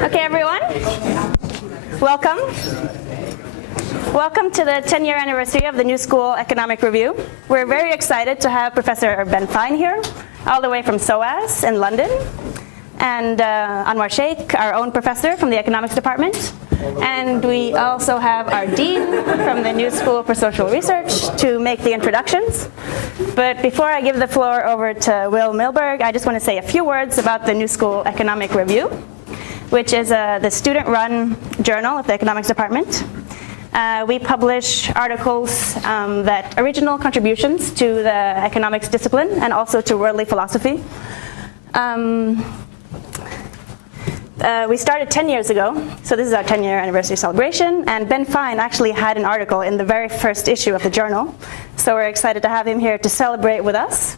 Okay, everyone. Welcome. Welcome to the 10-year anniversary of the New School Economic Review. We're very excited to have Professor Ben Fine here, all the way from SOAS in London, and Anwar Sheikh, our own professor from the economics department. And we also have our dean from the New School for Social Research to make the introductions. But before I give the floor over to Will Milberg, I just want to say a few words about the New School Economic Review, which is the student-run journal of the economics department. We publish articles that original contributions to the economics discipline and also to worldly philosophy. We started 10 years ago, so this is our 10-year anniversary celebration, and Ben Fine actually had an article in the very first issue of the journal, so we're excited to have him here to celebrate with us.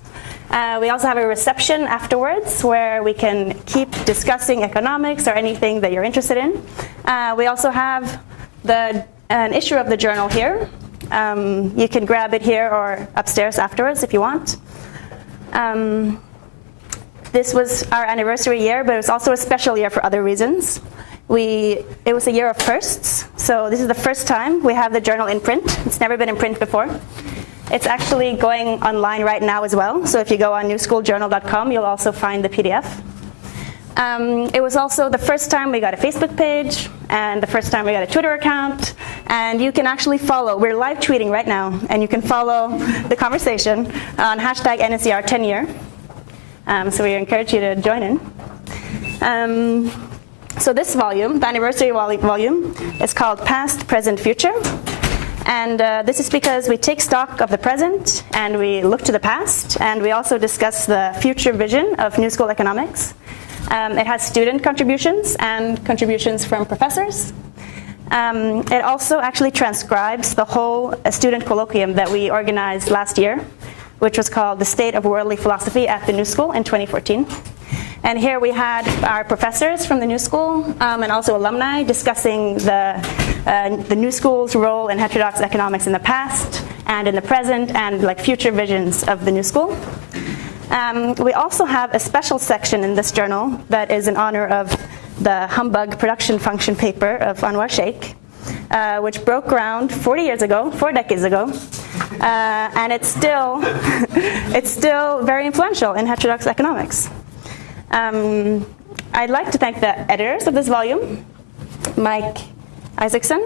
We also have a reception afterwards where we can keep discussing economics or anything that you're interested in. We also have an issue of the journal here. You can grab it here or upstairs afterwards if you want. This was our anniversary year, but it was also a special year for other reasons. It was a year of firsts, so this is the first time we have the journal in print. It's never been in print before. It's actually going online right now as well, so if you go on newschooljournal.com, you'll also find the PDF. It was also the first time we got a Facebook page, and the first time we got a Twitter account, and you can actually follow. We're live tweeting right now, and you can follow the conversation on hashtag NSER10year. So we encourage you to join in. So this volume, the anniversary volume, is called Past, Present, Future. And this is because we take stock of the present, and we look to the past, and we also discuss the future vision of New School economics. It has student contributions and contributions from professors. It also actually transcribes the whole student colloquium that we organized last year, which was called The State of Worldly Philosophy at the New School in 2014. And here we had our professors from the New School and also alumni discussing the New School's role in heterodox economics in the past and in the present and like future visions of the New School. We also have a special section in this journal that is in honor of the humbug production function paper of Anwar Sheikh, which broke ground 4 decades ago, and it's still very influential in heterodox economics. I'd like to thank the editors of this volume, Mike Isaacson,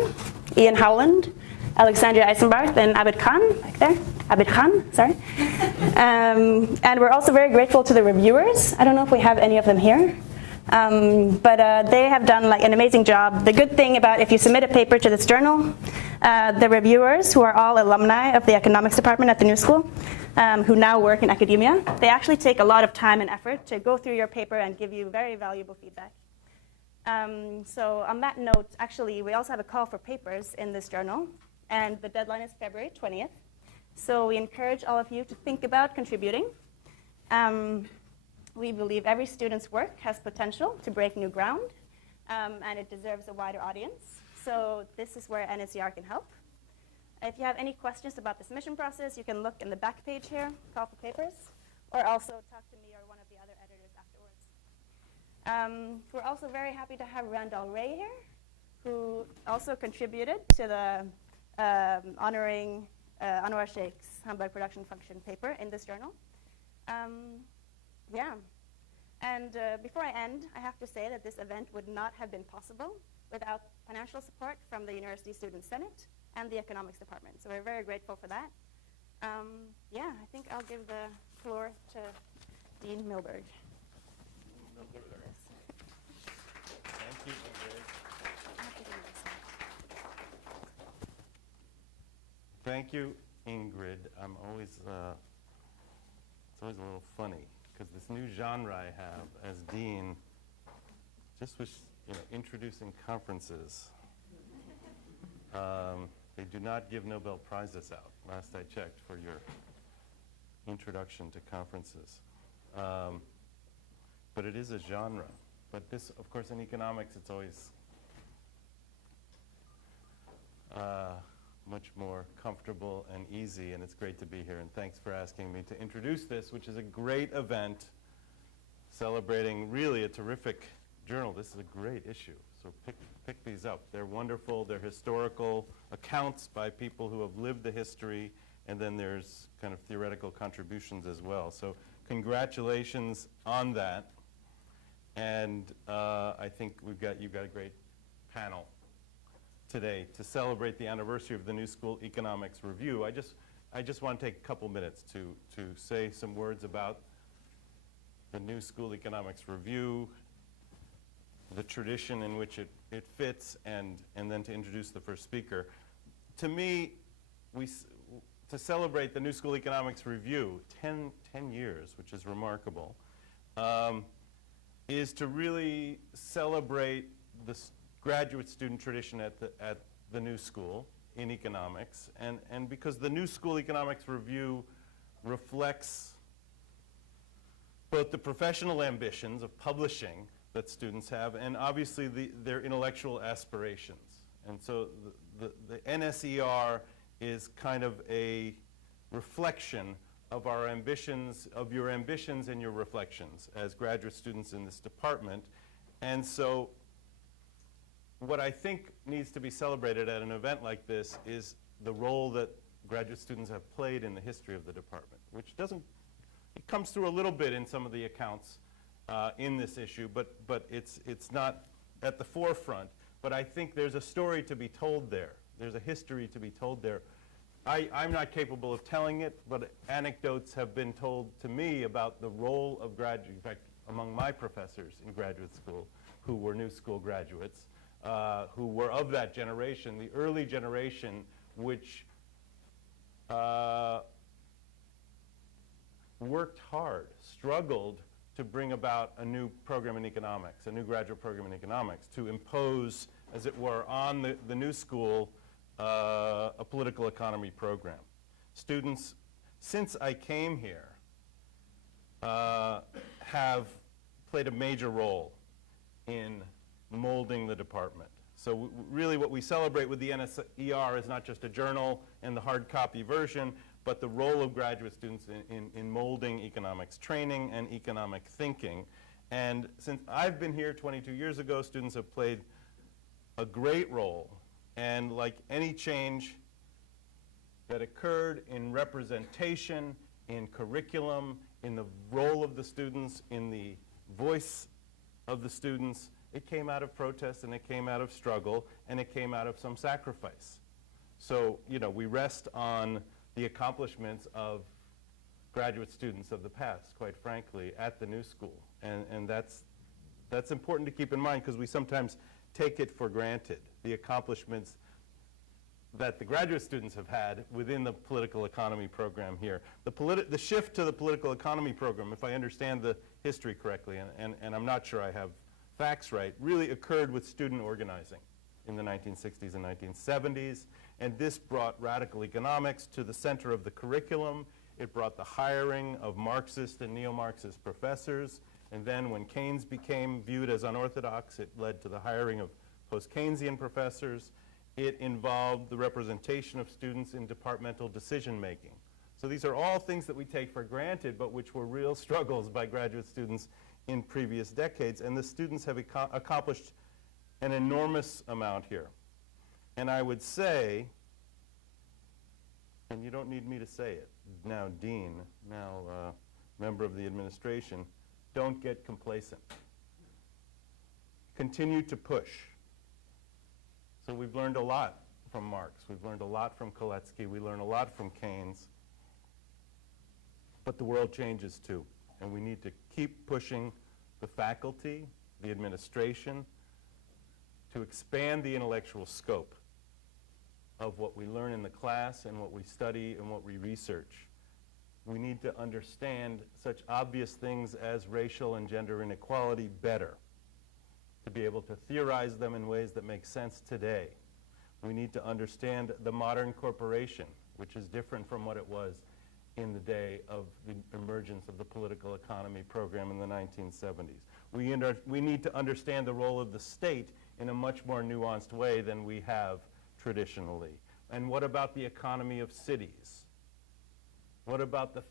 Ian Howland, Alexandria Eisenbarth, and Abid Khan, back there. Abid Khan, sorry. And we're also very grateful to the reviewers. I don't know if we have any of them here. But they have done like an amazing job. The good thing about if you submit a paper to this journal, the reviewers, who are all alumni of the economics department at the New School, who now work in academia, they actually take a lot of time and effort to go through your paper and give you very valuable feedback. So on that note, actually, we also have a call for papers in this journal, and the deadline is February 20th. So we encourage all of you to think about contributing. We believe every student's work has potential to break new ground, and it deserves a wider audience. So this is where NSER can help. If you have any questions about the submission process, you can look in the back page here, call for papers, or also talk to me or one of the other editors afterwards. We're also very happy to have Randall Ray here, who also contributed to the honoring Anwar Sheikh's humbug production function paper in this journal. Yeah, and before I end, I have to say that this event would not have been possible without financial support from the University Student Senate and the economics department. So we're very grateful for that. Yeah, I think I'll give the floor to Dean Milberg. Thank you, Ingrid. Thank you, Ingrid. I'm always, it's always a little funny, because this new genre I have as dean just was, introducing conferences. They do not give Nobel Prizes out, last I checked, for your introduction to conferences. But it is a genre. But this, of course, in economics, it's always much more comfortable and easy, and it's great to be here. And thanks for asking me to introduce this, which is a great event celebrating really a terrific journal. This is a great issue, so pick these up. They're wonderful. They're historical accounts by people who have lived the history, and then there's kind of theoretical contributions as well. So congratulations on that. And I think you've got a great panel today to celebrate the anniversary of the New School Economics Review. I just want to take a couple minutes to say some words about the New School Economics Review, the tradition in which it fits, and then to introduce the first speaker. To me, to celebrate the New School Economics Review, 10 years, which is remarkable, is to really celebrate the graduate student tradition at the New School in economics, and because the New School Economics Review reflects both the professional ambitions of publishing that students have and obviously their intellectual aspirations. And so the NSER is kind of a reflection of our ambitions, of your ambitions and your reflections as graduate students in this department. And so what I think needs to be celebrated at an event like this is the role that graduate students have played in the history of the department, which it comes through a little bit in some of the accounts in this issue, but it's not at the forefront. But I think there's a story to be told there. There's a history to be told there. I'm not capable of telling it, but anecdotes have been told to me about the role of in fact, among my professors in graduate school, who were New School graduates, who were of that generation, the early generation, which worked hard, struggled to bring about a new program in economics, a new graduate program in economics, to impose, as it were, on the New School a political economy program. Students, since I came here, have played a major role in molding the department. So really what we celebrate with the NSER is not just a journal and the hard copy version, but the role of graduate students in molding economics training and economic thinking. And since I've been here 22 years ago, students have played a great role. And like any change that occurred in representation, in curriculum, in the role of the students, in the voice of the students, it came out of protest and it came out of struggle and it came out of some sacrifice. So, we rest on the accomplishments of graduate students of the past, quite frankly, at the New School. And that's important to keep in mind because we sometimes take it for granted, the accomplishments that the graduate students have had within the political economy program here. The shift to the political economy program, if I understand the history correctly, and I'm not sure I have facts right, really occurred with student organizing in the 1960s and 1970s. And this brought radical economics to the center of the curriculum. It brought the hiring of Marxist and neo-Marxist professors. And then when Keynes became viewed as unorthodox, it led to the hiring of post-Keynesian professors. It involved the representation of students in departmental decision-making. So these are all things that we take for granted, but which were real struggles by graduate students in previous decades. And the students have accomplished an enormous amount here. And I would say, and you don't need me to say it, now dean, now member of the administration, don't get complacent. Continue to push. So we've learned a lot from Marx. We've learned a lot from Koletsky. We learn a lot from Keynes. But the world changes too. And we need to keep pushing the faculty, the administration, to expand the intellectual scope of what we learn in the class and what we study and what we research. We need to understand such obvious things as racial and gender inequality better, to be able to theorize them in ways that make sense today. We need to understand the modern corporation, which is different from what it was in the day of the emergence of the political economy program in the 1970s. We need to understand the role of the state in a much more nuanced way than we have traditionally. And what about the economy of cities? What about the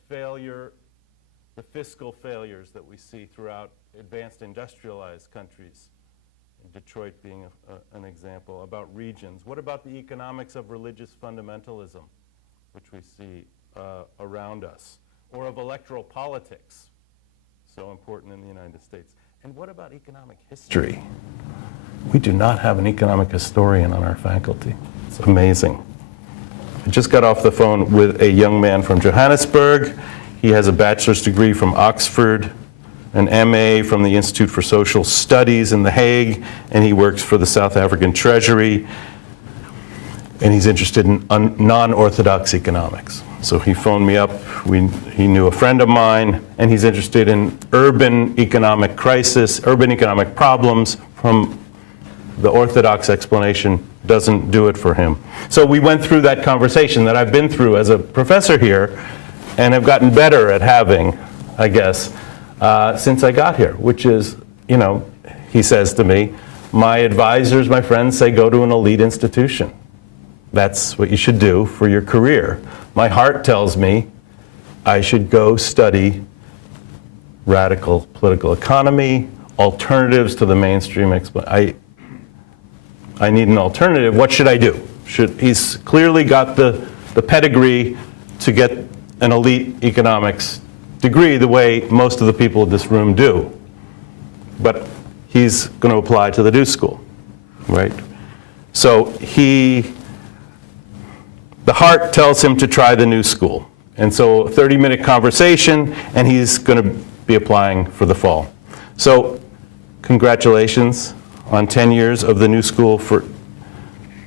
fiscal failures that we see throughout advanced industrialized countries, Detroit being an example, about regions. What about the economics of religious fundamentalism, which we see around us, or of electoral politics, so important in the United States? And what about economic history? We do not have an economic historian on our faculty. It's amazing. I just got off the phone with a young man from Johannesburg. He has a bachelor's degree from Oxford, an MA from the Institute for Social Studies in The Hague, and he works for the South African Treasury, and he's interested in non-orthodox economics. So he phoned me up, he knew a friend of mine, and he's interested in urban economic crisis, urban economic problems. From the orthodox explanation doesn't do it for him. So we went through that conversation that I've been through as a professor here, and have gotten better at having, I guess, since I got here, which is, you know, he says to me, my advisors, my friends say go to an elite institution. That's what you should do for your career. My heart tells me I should go study radical political economy, alternatives to the mainstream explanation. I need an alternative. What should I do? He's clearly got the pedigree to get an elite economics degree the way most of the people in this room do. But he's going to apply to the New School, right? So the heart tells him to try the New School. And so a 30-minute conversation, and he's going to be applying for the fall. So congratulations on 10 years of the New School for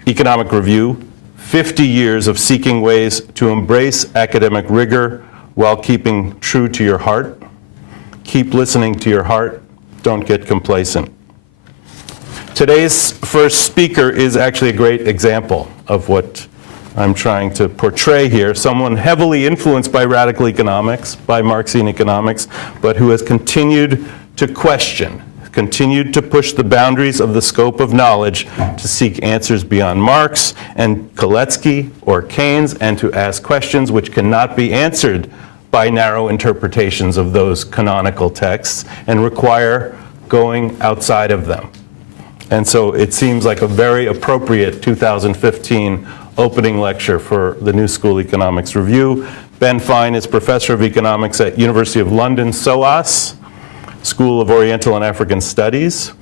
Economic Review, 50 years of seeking ways to embrace academic rigor while keeping true to your heart. Keep listening to your heart. Don't get complacent. Today's first speaker is actually a great example of what I'm trying to portray here. Someone heavily influenced by radical economics, by Marxian economics, but who has continued to question, continued to push the boundaries of the scope of knowledge to seek answers beyond Marx and Kautsky or Keynes, and to ask questions which cannot be answered by narrow interpretations of those canonical texts and require going outside of them. And so it seems like a very appropriate 2015 opening lecture for the New School Economics Review. Ben Fine is professor of economics at University of London, SOAS, School of Oriental and African Studies,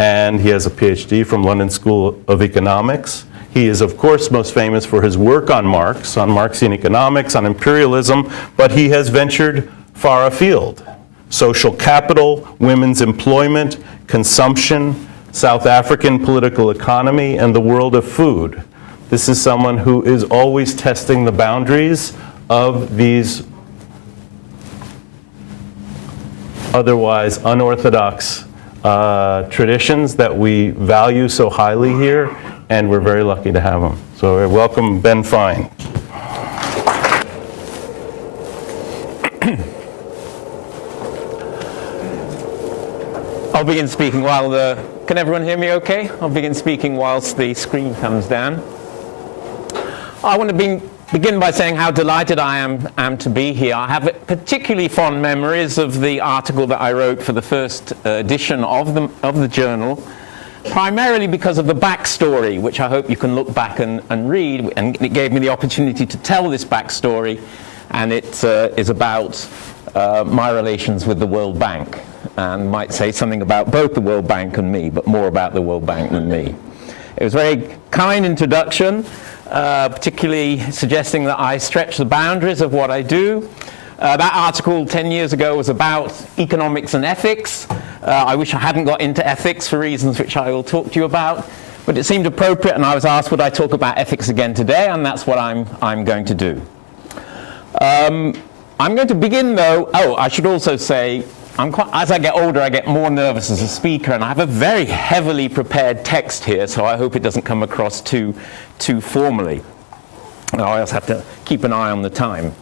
and he has a PhD from London School of Economics. He is, of course, most famous for his work on Marx, on Marxian economics, on imperialism, but he has ventured far afield. Social capital, women's employment, consumption, South African political economy, and the world of food. This is someone who is always testing the boundaries of these otherwise unorthodox traditions that we value so highly here, and we're very lucky to have him. So welcome, Ben Fine. I'll begin speaking while can everyone hear me okay? I'll begin speaking whilst the screen comes down. I want to begin by saying how delighted I am to be here. I have particularly fond memories of the article that I wrote for the first edition of the journal, primarily because of the backstory, which I hope you can look back and read, and it gave me the opportunity to tell this backstory, and it is about my relations with the World Bank, and might say something about both the World Bank and me, but more about the World Bank than me. It was a very kind introduction, particularly suggesting that I stretch the boundaries of what I do. That article 10 years ago was about economics and ethics. I wish I hadn't got into ethics for reasons which I will talk to you about, but it seemed appropriate, and I was asked would I talk about ethics again today, and that's what I'm going to do. I'm going to begin though, I should also say, as I get older, I get more nervous as a speaker, and I have a very heavily prepared text here, so I hope it doesn't come across too formally. I also have to keep an eye on the time.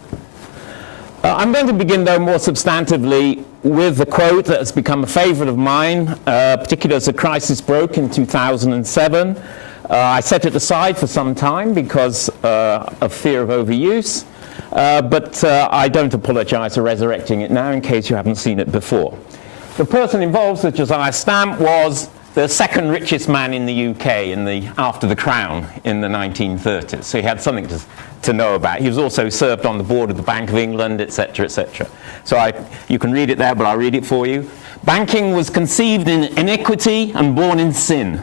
I'm going to begin, though, more substantively with a quote that has become a favorite of mine, particularly as the crisis broke in 2007. I set it aside for some time because of fear of overuse. But I don't apologize for resurrecting it now in case you haven't seen it before. the person involved, Sir Josiah Stamp, was the second richest man in the UK after the Crown in the 1930s. So he had something to know about. He was also served on the board of the Bank of England, etc., etc. So you can read it there, but I'll read it for you. Banking was conceived in iniquity and born in sin.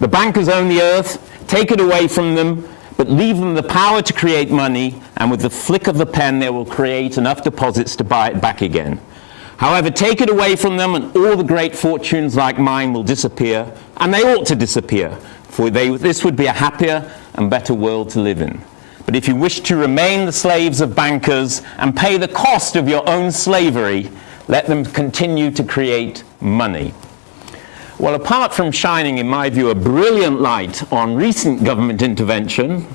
The bankers own the earth, take it away from them, but leave them the power to create money, and with the flick of the pen they will create enough deposits to buy it back again. However, take it away from them and all the great fortunes like mine will disappear, and they ought to disappear, for this would be a happier and better world to live in. But if you wish to remain the slaves of bankers and pay the cost of your own slavery, let them continue to create money. Well, apart from shining, in my view, a brilliant light on recent government intervention,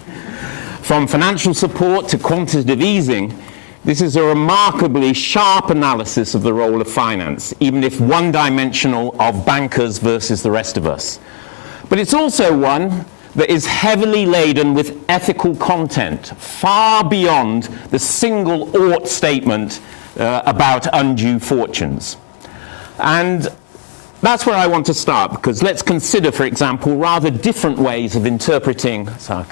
from financial support to quantitative easing, this is a remarkably sharp analysis of the role of finance, even if one-dimensional, of bankers versus the rest of us. But it's also one that is heavily laden with ethical content, far beyond the single ought statement about undue fortunes. And that's where I want to start, because let's consider, for example, rather different ways of interpreting. So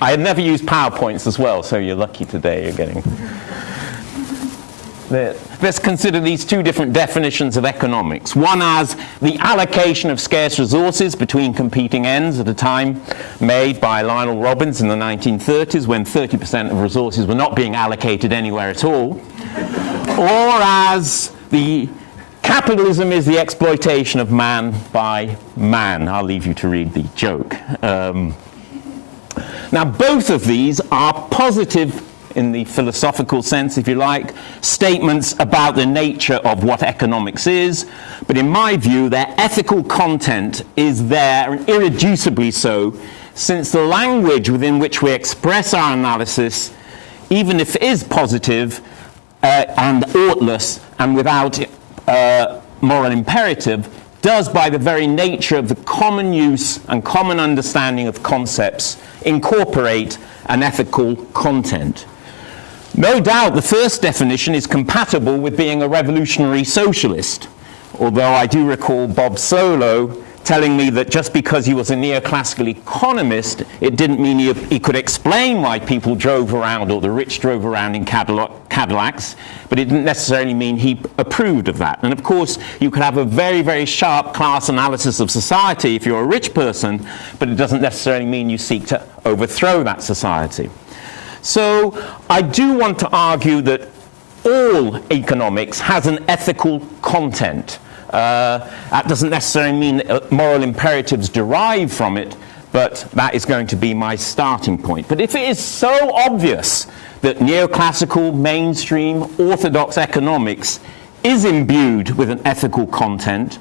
I had never used PowerPoints as well, so you're lucky today you're getting. Let's consider these two different definitions of economics. One as the allocation of scarce resources between competing ends at a time made by Lionel Robbins in the 1930s, when 30% of resources were not being allocated anywhere at all. Or as the capitalism is the exploitation of man by man. I'll leave you to read the joke. Now, both of these are positive, in the philosophical sense, if you like, statements about the nature of what economics is, but in my view, their ethical content is there, and irreducibly so, since the language within which we express our analysis, even if it is positive and oughtless and without moral imperative, does, by the very nature of the common use and common understanding of concepts, incorporate an ethical content. No doubt the first definition is compatible with being a revolutionary socialist, although I do recall Bob Solow telling me that just because he was a neoclassical economist, it didn't mean he could explain why people drove around, or the rich drove around in Cadillacs, but it didn't necessarily mean he approved of that. And of course, you could have a very, very sharp class analysis of society if you're a rich person, but it doesn't necessarily mean you seek to overthrow that society. So I do want to argue that all economics has an ethical content. That doesn't necessarily mean that moral imperatives derive from it, but that is going to be my starting point. But if it is so obvious that neoclassical, mainstream, orthodox economics is imbued with an ethical content,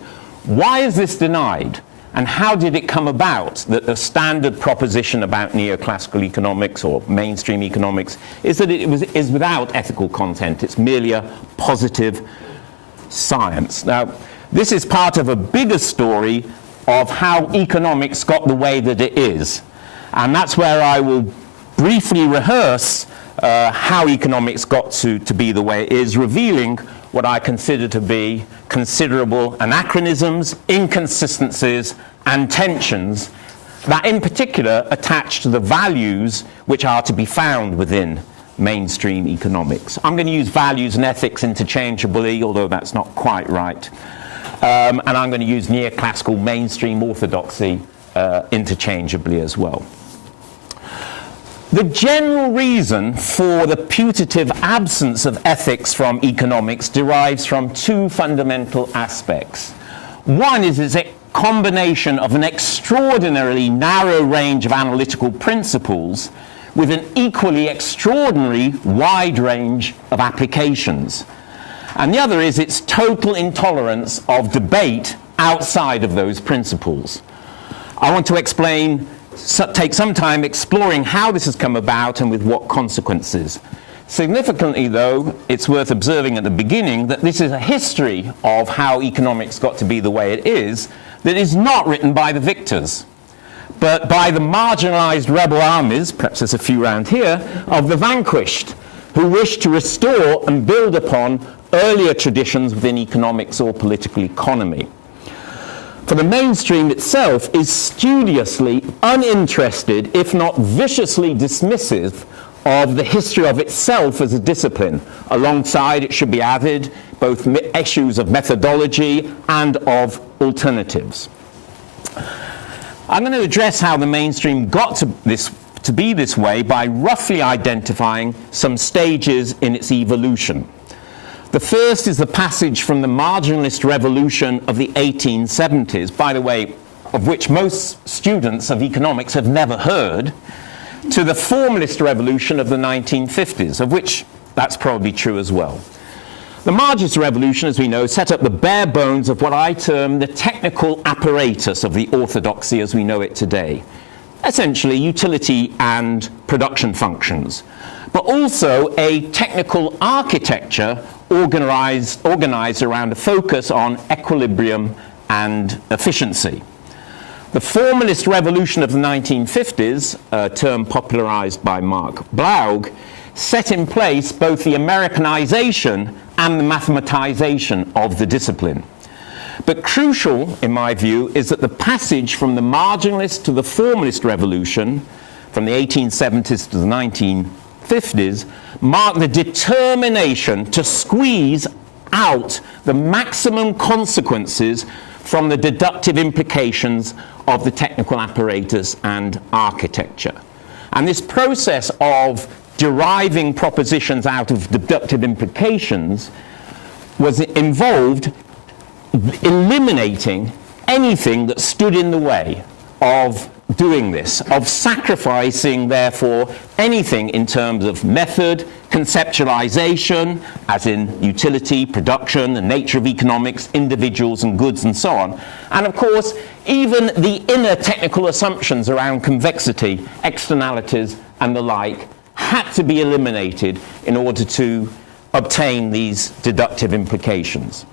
why is this denied? And how did it come about that the standard proposition about neoclassical economics or mainstream economics is that it is without ethical content? It's merely a positive science. Now, this is part of a bigger story of how economics got the way that it is. And that's where I will briefly rehearse how economics got to be the way it is, revealing what I consider to be considerable anachronisms, inconsistencies, and tensions that in particular attach to the values which are to be found within mainstream economics. I'm going to use values and ethics interchangeably, although that's not quite right. And I'm going to use neoclassical mainstream orthodoxy interchangeably as well. The general reason for the putative absence of ethics from economics derives from two fundamental aspects. One is its combination of an extraordinarily narrow range of analytical principles with an equally extraordinary wide range of applications. And the other is its total intolerance of debate outside of those principles. I want to take some time exploring how this has come about and with what consequences. Significantly, though, it's worth observing at the beginning that this is a history of how economics got to be the way it is that is not written by the victors, but by the marginalized rebel armies, perhaps there's a few around here, of the vanquished, who wish to restore and build upon earlier traditions within economics or political economy. For the mainstream itself is studiously uninterested, if not viciously dismissive, of the history of itself as a discipline. Alongside, it should be added, both issues of methodology and of alternatives. I'm going to address how the mainstream got to be this way by roughly identifying some stages in its evolution. The first is the passage from the marginalist revolution of the 1870s, by the way, of which most students of economics have never heard, to the formalist revolution of the 1950s, of which that's probably true as well. The Marxist revolution, as we know, set up the bare bones of what I term the technical apparatus of the orthodoxy as we know it today. Essentially, utility and production functions, but also a technical architecture organized around a focus on equilibrium and efficiency. The formalist revolution of the 1950s, a term popularized by Mark Blaug, set in place both the Americanization and the mathematization of the discipline. But crucial, in my view, is that the passage from the marginalist to the formalist revolution, from the 1870s to the 1950s, marked the determination to squeeze out the maximum consequences from the deductive implications of the technical apparatus and architecture. And this process of deriving propositions out of deductive implications was involved eliminating anything that stood in the way of doing this, of sacrificing, therefore, anything in terms of method, conceptualization, as in utility, production, the nature of economics, individuals and goods and so on, and of course, even the inner technical assumptions around convexity, externalities, and the like had to be eliminated in order to obtain these deductive implications.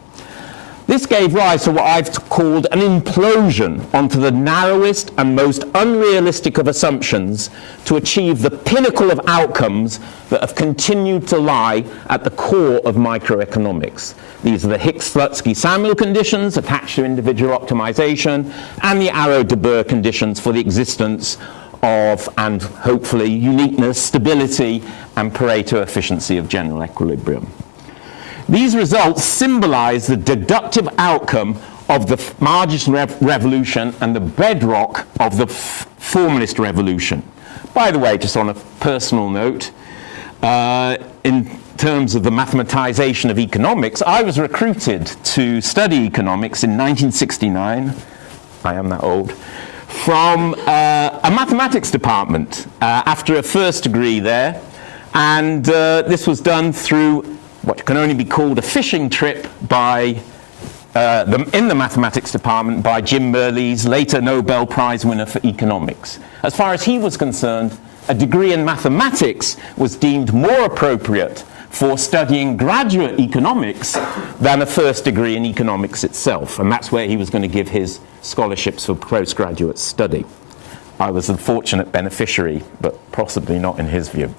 This gave rise to what I've called an implosion onto the narrowest and most unrealistic of assumptions to achieve the pinnacle of outcomes that have continued to lie at the core of microeconomics. These are the Hicks-Slutsky-Samuel conditions attached to individual optimization and the Arrow-de Boer conditions for the existence of, and hopefully uniqueness, stability, and Pareto efficiency of general equilibrium. These results symbolize the deductive outcome of the Marxist revolution and the bedrock of the formalist revolution. By the way, just on a personal note, in terms of the mathematization of economics, I was recruited to study economics in 1969, I am that old, from a mathematics department after a first degree there, and this was done through what can only be called a fishing trip by in the mathematics department by Jim Mirrlees, later Nobel Prize winner for economics. As far as he was concerned, a degree in mathematics was deemed more appropriate for studying graduate economics than a first degree in economics itself, and that's where he was going to give his scholarships for postgraduate study. I was the fortunate beneficiary, but possibly not in his view.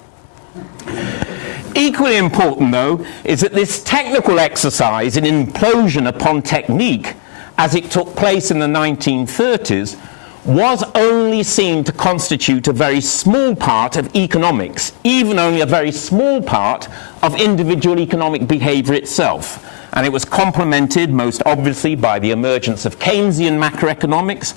Equally important, though, is that this technical exercise in implosion upon technique, as it took place in the 1930s, was only seen to constitute a very small part of economics, even only a very small part of individual economic behavior itself. And it was complemented most obviously by the emergence of Keynesian macroeconomics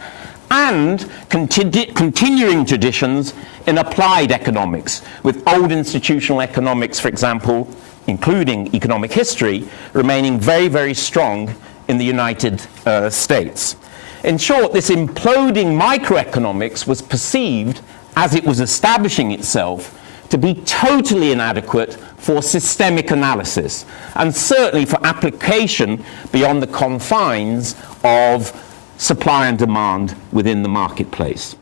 and continuing traditions in applied economics, with old institutional economics, for example, including economic history, remaining very, very strong in the United States. In short, this imploding microeconomics was perceived, as it was establishing itself, to be totally inadequate for systemic analysis, and certainly for application beyond the confines of supply and demand within the marketplace.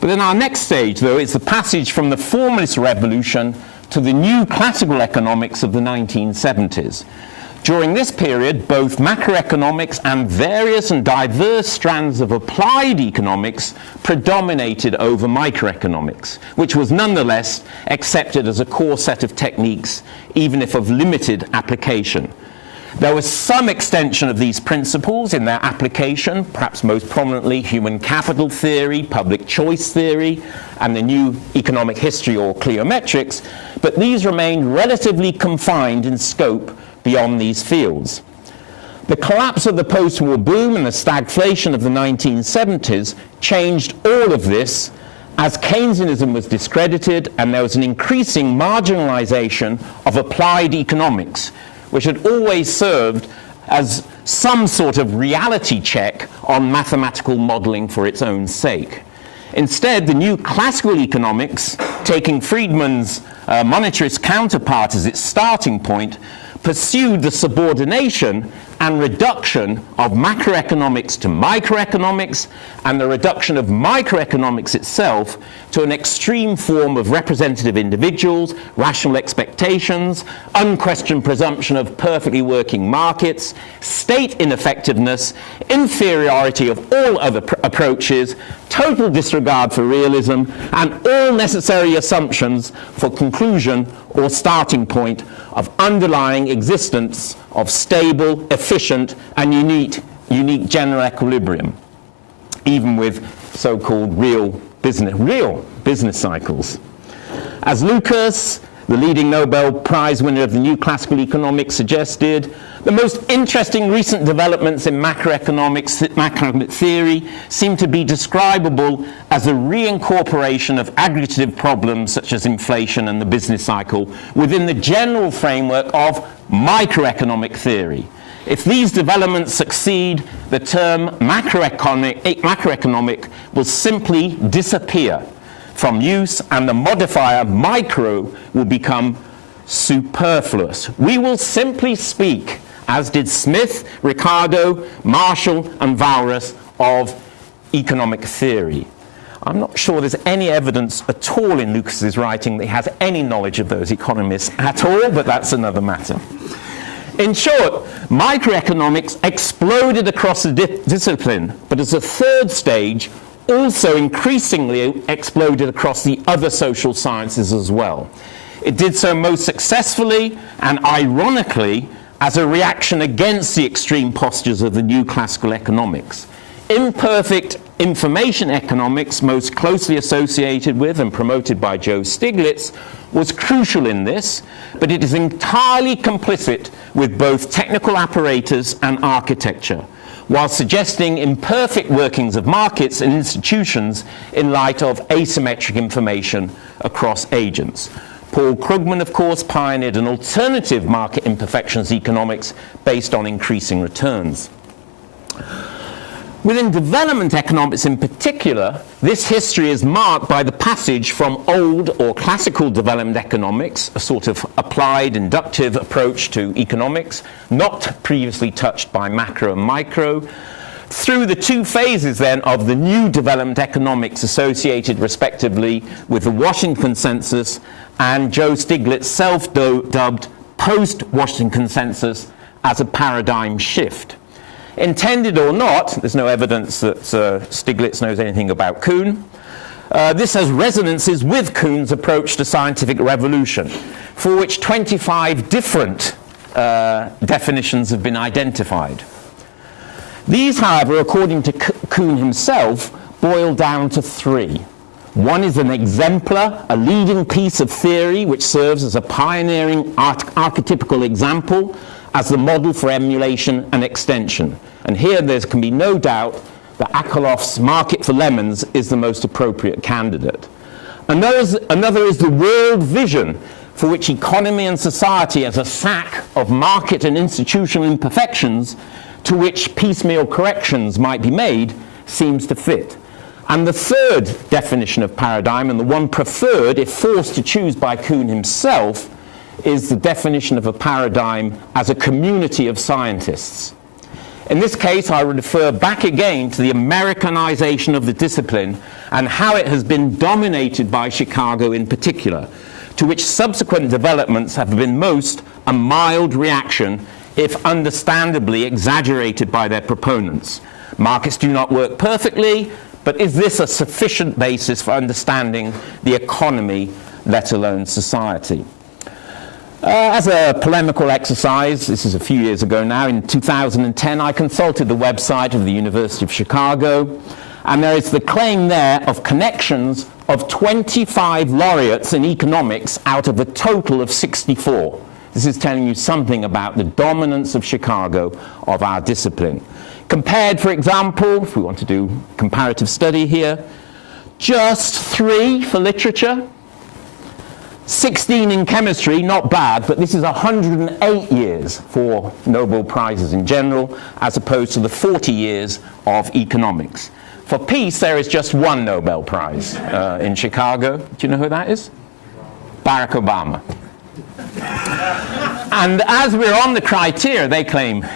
But then our next stage, though, is the passage from the formalist revolution to the new classical economics of the 1970s. During this period, both macroeconomics and various and diverse strands of applied economics predominated over microeconomics, which was nonetheless accepted as a core set of techniques, even if of limited application. There was some extension of these principles in their application, perhaps most prominently human capital theory, public choice theory, and the new economic history or cliometrics, but these remained relatively confined in scope beyond these fields. The collapse of the post-war boom and the stagflation of the 1970s changed all of this as Keynesianism was discredited and there was an increasing marginalization of applied economics, which had always served as some sort of reality check on mathematical modeling for its own sake. Instead, the new classical economics, taking Friedman's monetarist counterpart as its starting point, pursued the subordination and reduction of macroeconomics to microeconomics and the reduction of microeconomics itself to an extreme form of representative individuals, rational expectations, unquestioned presumption of perfectly working markets, state ineffectiveness, inferiority of all other approaches, total disregard for realism, and all necessary assumptions for conclusion or starting point of underlying existence of stable, efficient, and unique general equilibrium, even with so-called real business cycles. As Lucas, the leading Nobel Prize winner of the new classical economics, suggested, the most interesting recent developments in macroeconomic theory seem to be describable as a reincorporation of aggregative problems such as inflation and the business cycle within the general framework of microeconomic theory. If these developments succeed, the term macroeconomic will simply disappear from use and the modifier micro will become superfluous. We will simply speak, as did Smith, Ricardo, Marshall, and Walras, of economic theory. I'm not sure there's any evidence at all in Lucas's writing that he has any knowledge of those economists at all, but that's another matter. In short, microeconomics exploded across the discipline, but as a third stage, also increasingly exploded across the other social sciences as well. It did so most successfully and ironically as a reaction against the extreme postures of the new classical economics. Imperfect information economics, most closely associated with and promoted by Joe Stiglitz, was crucial in this, but it is entirely complicit with both technical apparatus and architecture, while suggesting imperfect workings of markets and institutions in light of asymmetric information across agents. Paul Krugman, of course, pioneered an alternative market imperfections economics based on increasing returns. Within development economics in particular, this history is marked by the passage from old or classical development economics, a sort of applied inductive approach to economics, not previously touched by macro and micro, through the two phases then of the new development economics associated respectively with the Washington Consensus and Joe Stiglitz self-dubbed post-Washington Consensus as a paradigm shift. Intended or not, there's no evidence that Stiglitz knows anything about Kuhn. This has resonances with Kuhn's approach to scientific revolution, for which 25 different definitions have been identified. These, however, according to Kuhn himself, boil down to three. One is an exemplar, a leading piece of theory which serves as a pioneering archetypical example as the model for emulation and extension. And here there can be no doubt that Akerlof's Market for Lemons is the most appropriate candidate. Another is the world vision, for which economy and society as a sack of market and institutional imperfections to which piecemeal corrections might be made seems to fit. And the third definition of paradigm, and the one preferred if forced to choose by Kuhn himself, is the definition of a paradigm as a community of scientists. In this case, I would refer back again to the Americanization of the discipline and how it has been dominated by Chicago in particular, to which subsequent developments have been most a mild reaction if understandably exaggerated by their proponents. Markets do not work perfectly, but is this a sufficient basis for understanding the economy, let alone society? As a polemical exercise, this is a few years ago now, in 2010, I consulted the website of the University of Chicago, and there is the claim there of connections of 25 laureates in economics out of a total of 64. This is telling you something about the dominance of Chicago of our discipline. Compared, for example, if we want to do comparative study here, just 3 for literature, 16 in chemistry, not bad, but this is 108 years for Nobel Prizes in general, as opposed to the 40 years of economics. For peace, there is just 1 Nobel Prize in Chicago. Do you know who that is? Barack Obama. And as we're on the criteria, they claim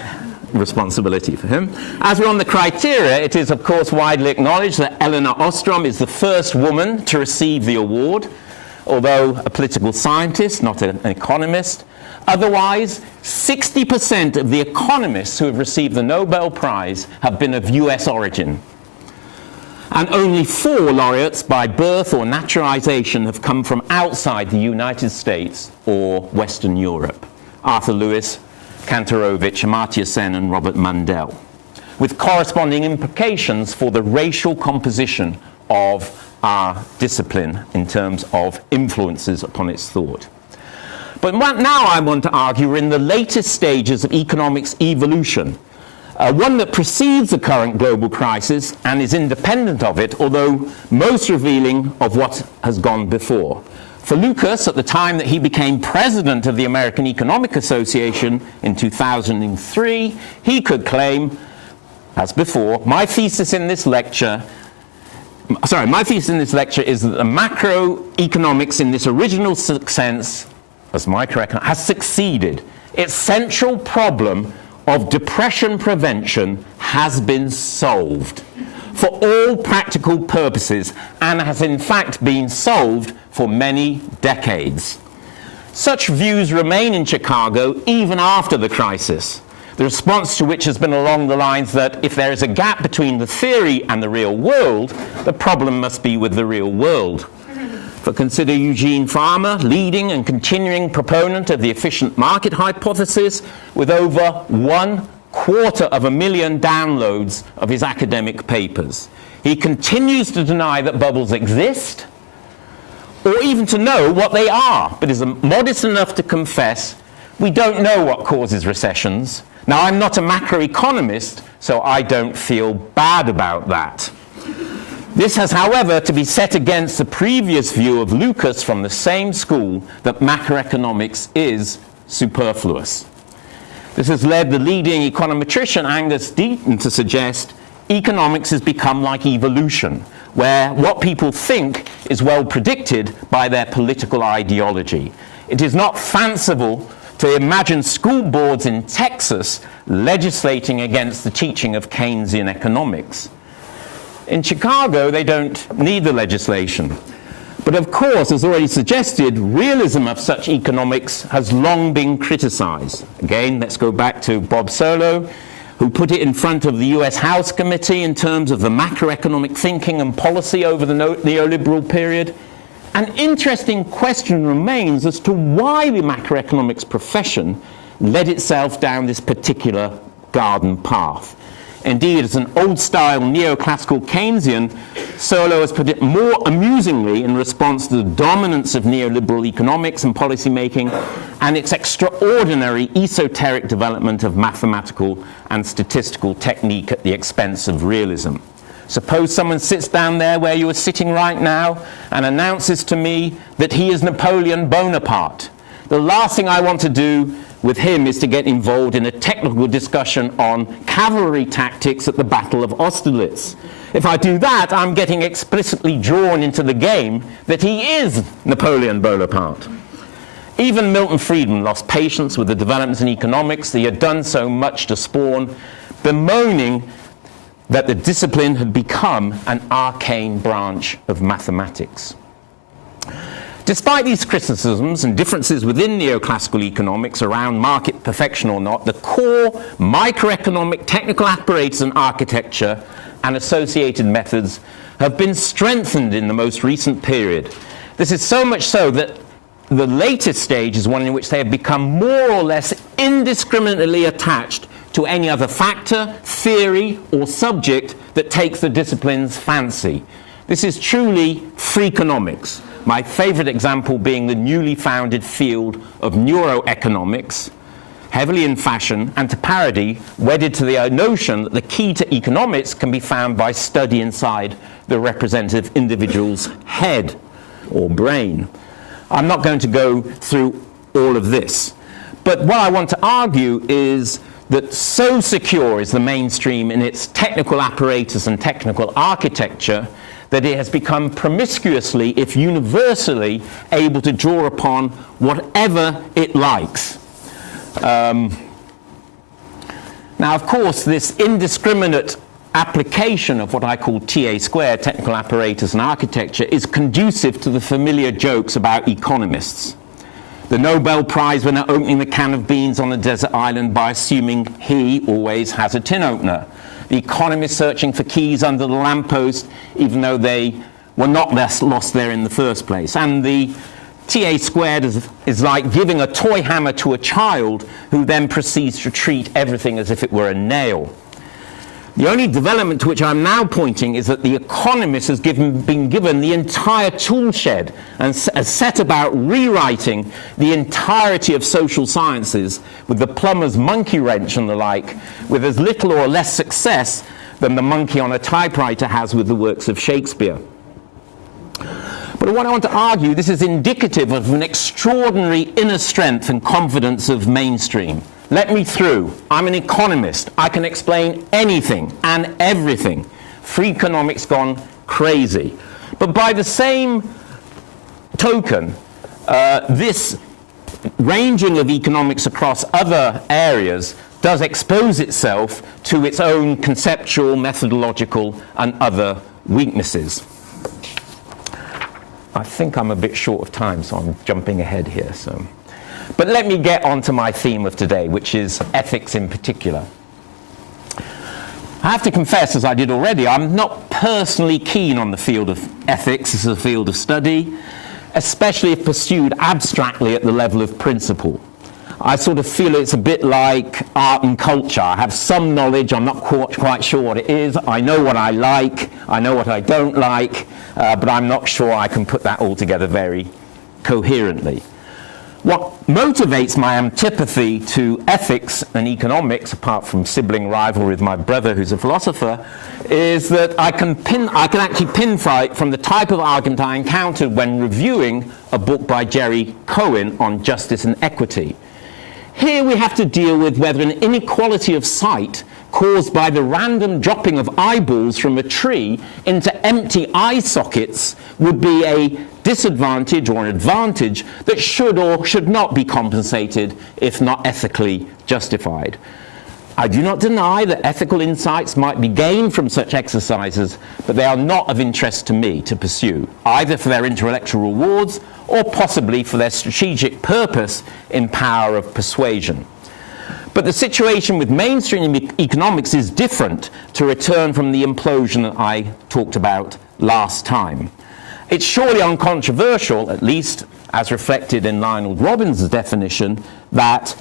responsibility for him. As we're on the criteria, it is, of course, widely acknowledged that Elinor Ostrom is the first woman to receive the award, although a political scientist, not an economist. Otherwise, 60% of the economists who have received the Nobel Prize have been of US origin. And only 4 laureates by birth or naturalization have come from outside the United States or Western Europe. Arthur Lewis, Kantorovich, Amartya Sen, and Robert Mundell, with corresponding implications for the racial composition of our discipline in terms of influences upon its thought. But now I want to argue we're in the latest stages of economics evolution, one that precedes the current global crisis and is independent of it, although most revealing of what has gone before. For Lucas, at the time that he became president of the American Economic Association in 2003, he could claim, as before, my thesis in this lecture is that the macroeconomics in this original sense, as microeconomics, has succeeded. Its central problem of depression prevention has been solved for all practical purposes and has in fact been solved for many decades. Such views remain in Chicago even after the crisis, the response to which has been along the lines that if there is a gap between the theory and the real world, the problem must be with the real world. For consider Eugene Farmer, leading and continuing proponent of the efficient market hypothesis, with over 250,000 downloads of his academic papers. He continues to deny that bubbles exist, or even to know what they are, but is modest enough to confess, we don't know what causes recessions. Now, I'm not a macroeconomist, so I don't feel bad about that. This has, however, to be set against the previous view of Lucas from the same school that macroeconomics is superfluous. This has led the leading econometrician Angus Deaton to suggest economics has become like evolution, where what people think is well predicted by their political ideology. It is not fanciful to imagine school boards in Texas legislating against the teaching of Keynesian economics. In Chicago, they don't need the legislation. But of course, as already suggested, realism of such economics has long been criticized. Again, let's go back to Bob Solow, who put it in front of the US House Committee in terms of the macroeconomic thinking and policy over the neoliberal period. An interesting question remains as to why the macroeconomics profession led itself down this particular garden path. Indeed, as an old-style neoclassical Keynesian, Solow has put it more amusingly in response to the dominance of neoliberal economics and policymaking and its extraordinary esoteric development of mathematical and statistical technique at the expense of realism. Suppose someone sits down there where you are sitting right now and announces to me that he is Napoleon Bonaparte. The last thing I want to do with him is to get involved in a technical discussion on cavalry tactics at the Battle of Austerlitz. If I do that, I'm getting explicitly drawn into the game that he is Napoleon Bonaparte. Even Milton Friedman lost patience with the developments in economics that he had done so much to spawn, bemoaning that the discipline had become an arcane branch of mathematics. Despite these criticisms and differences within neoclassical economics around market perfection or not, the core microeconomic technical apparatus and architecture and associated methods have been strengthened in the most recent period. This is so much so that the latest stage is one in which they have become more or less indiscriminately attached to any other factor, theory, or subject that takes the discipline's fancy. This is truly freakonomics. My favorite example being the newly founded field of neuroeconomics, heavily in fashion and to parody, wedded to the notion that the key to economics can be found by study inside the representative individual's head or brain. I'm not going to go through all of this, but what I want to argue is that so secure is the mainstream in its technical apparatus and technical architecture that it has become promiscuously, if universally, able to draw upon whatever it likes. Now, of course, this indiscriminate application of what I call TA squared, technical apparatus and architecture, is conducive to the familiar jokes about economists. The Nobel Prize winner opening the can of beans on a desert island by assuming he always has a tin opener. The economist searching for keys under the lamppost, even though they were not lost there in the first place. And the TA squared is like giving a toy hammer to a child who then proceeds to treat everything as if it were a nail. The only development to which I'm now pointing is that the economist has been given the entire tool shed and has set about rewriting the entirety of social sciences with the plumber's monkey wrench and the like, with as little or less success than the monkey on a typewriter has with the works of Shakespeare. But what I want to argue, this is indicative of an extraordinary inner strength and confidence of mainstream. Let me through. I'm an economist. I can explain anything and everything. Freakonomics gone crazy. But by the same token, this ranging of economics across other areas does expose itself to its own conceptual, methodological, and other weaknesses. I think I'm a bit short of time, so I'm jumping ahead here. But let me get on to my theme of today, which is ethics in particular. I have to confess, as I did already, I'm not personally keen on the field of ethics as a field of study, especially if pursued abstractly at the level of principle. I sort of feel it's a bit like art and culture. I have some knowledge, I'm not quite sure what it is. I know what I like, I know what I don't like, but I'm not sure I can put that all together very coherently. What motivates my antipathy to ethics and economics, apart from sibling rivalry with my brother who's a philosopher, is that I can actually pinfight from the type of argument I encountered when reviewing a book by Jerry Cohen on justice and equity. Here we have to deal with whether an inequality of sight caused by the random dropping of eyeballs from a tree into empty eye sockets would be a disadvantage or an advantage that should or should not be compensated if not ethically justified. I do not deny that ethical insights might be gained from such exercises, but they are not of interest to me to pursue, either for their intellectual rewards or possibly for their strategic purpose in power of persuasion. But the situation with mainstream economics is different, to return from the implosion that I talked about last time. It's surely uncontroversial, at least as reflected in Lionel Robbins' definition, that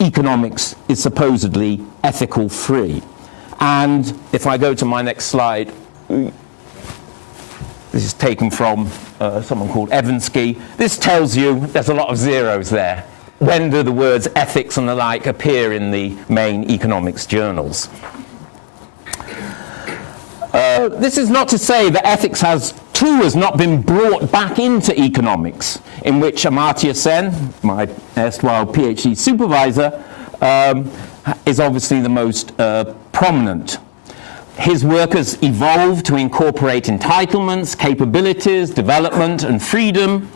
economics is supposedly ethical free. And if I go to my next slide, this is taken from someone called Evansky. This tells you there's a lot of zeros there. When do the words ethics and the like appear in the main economics journals? This is not to say that ethics has not been brought back into economics, in which Amartya Sen, my erstwhile PhD supervisor, is obviously the most prominent. His work has evolved to incorporate entitlements, capabilities, development, and freedom.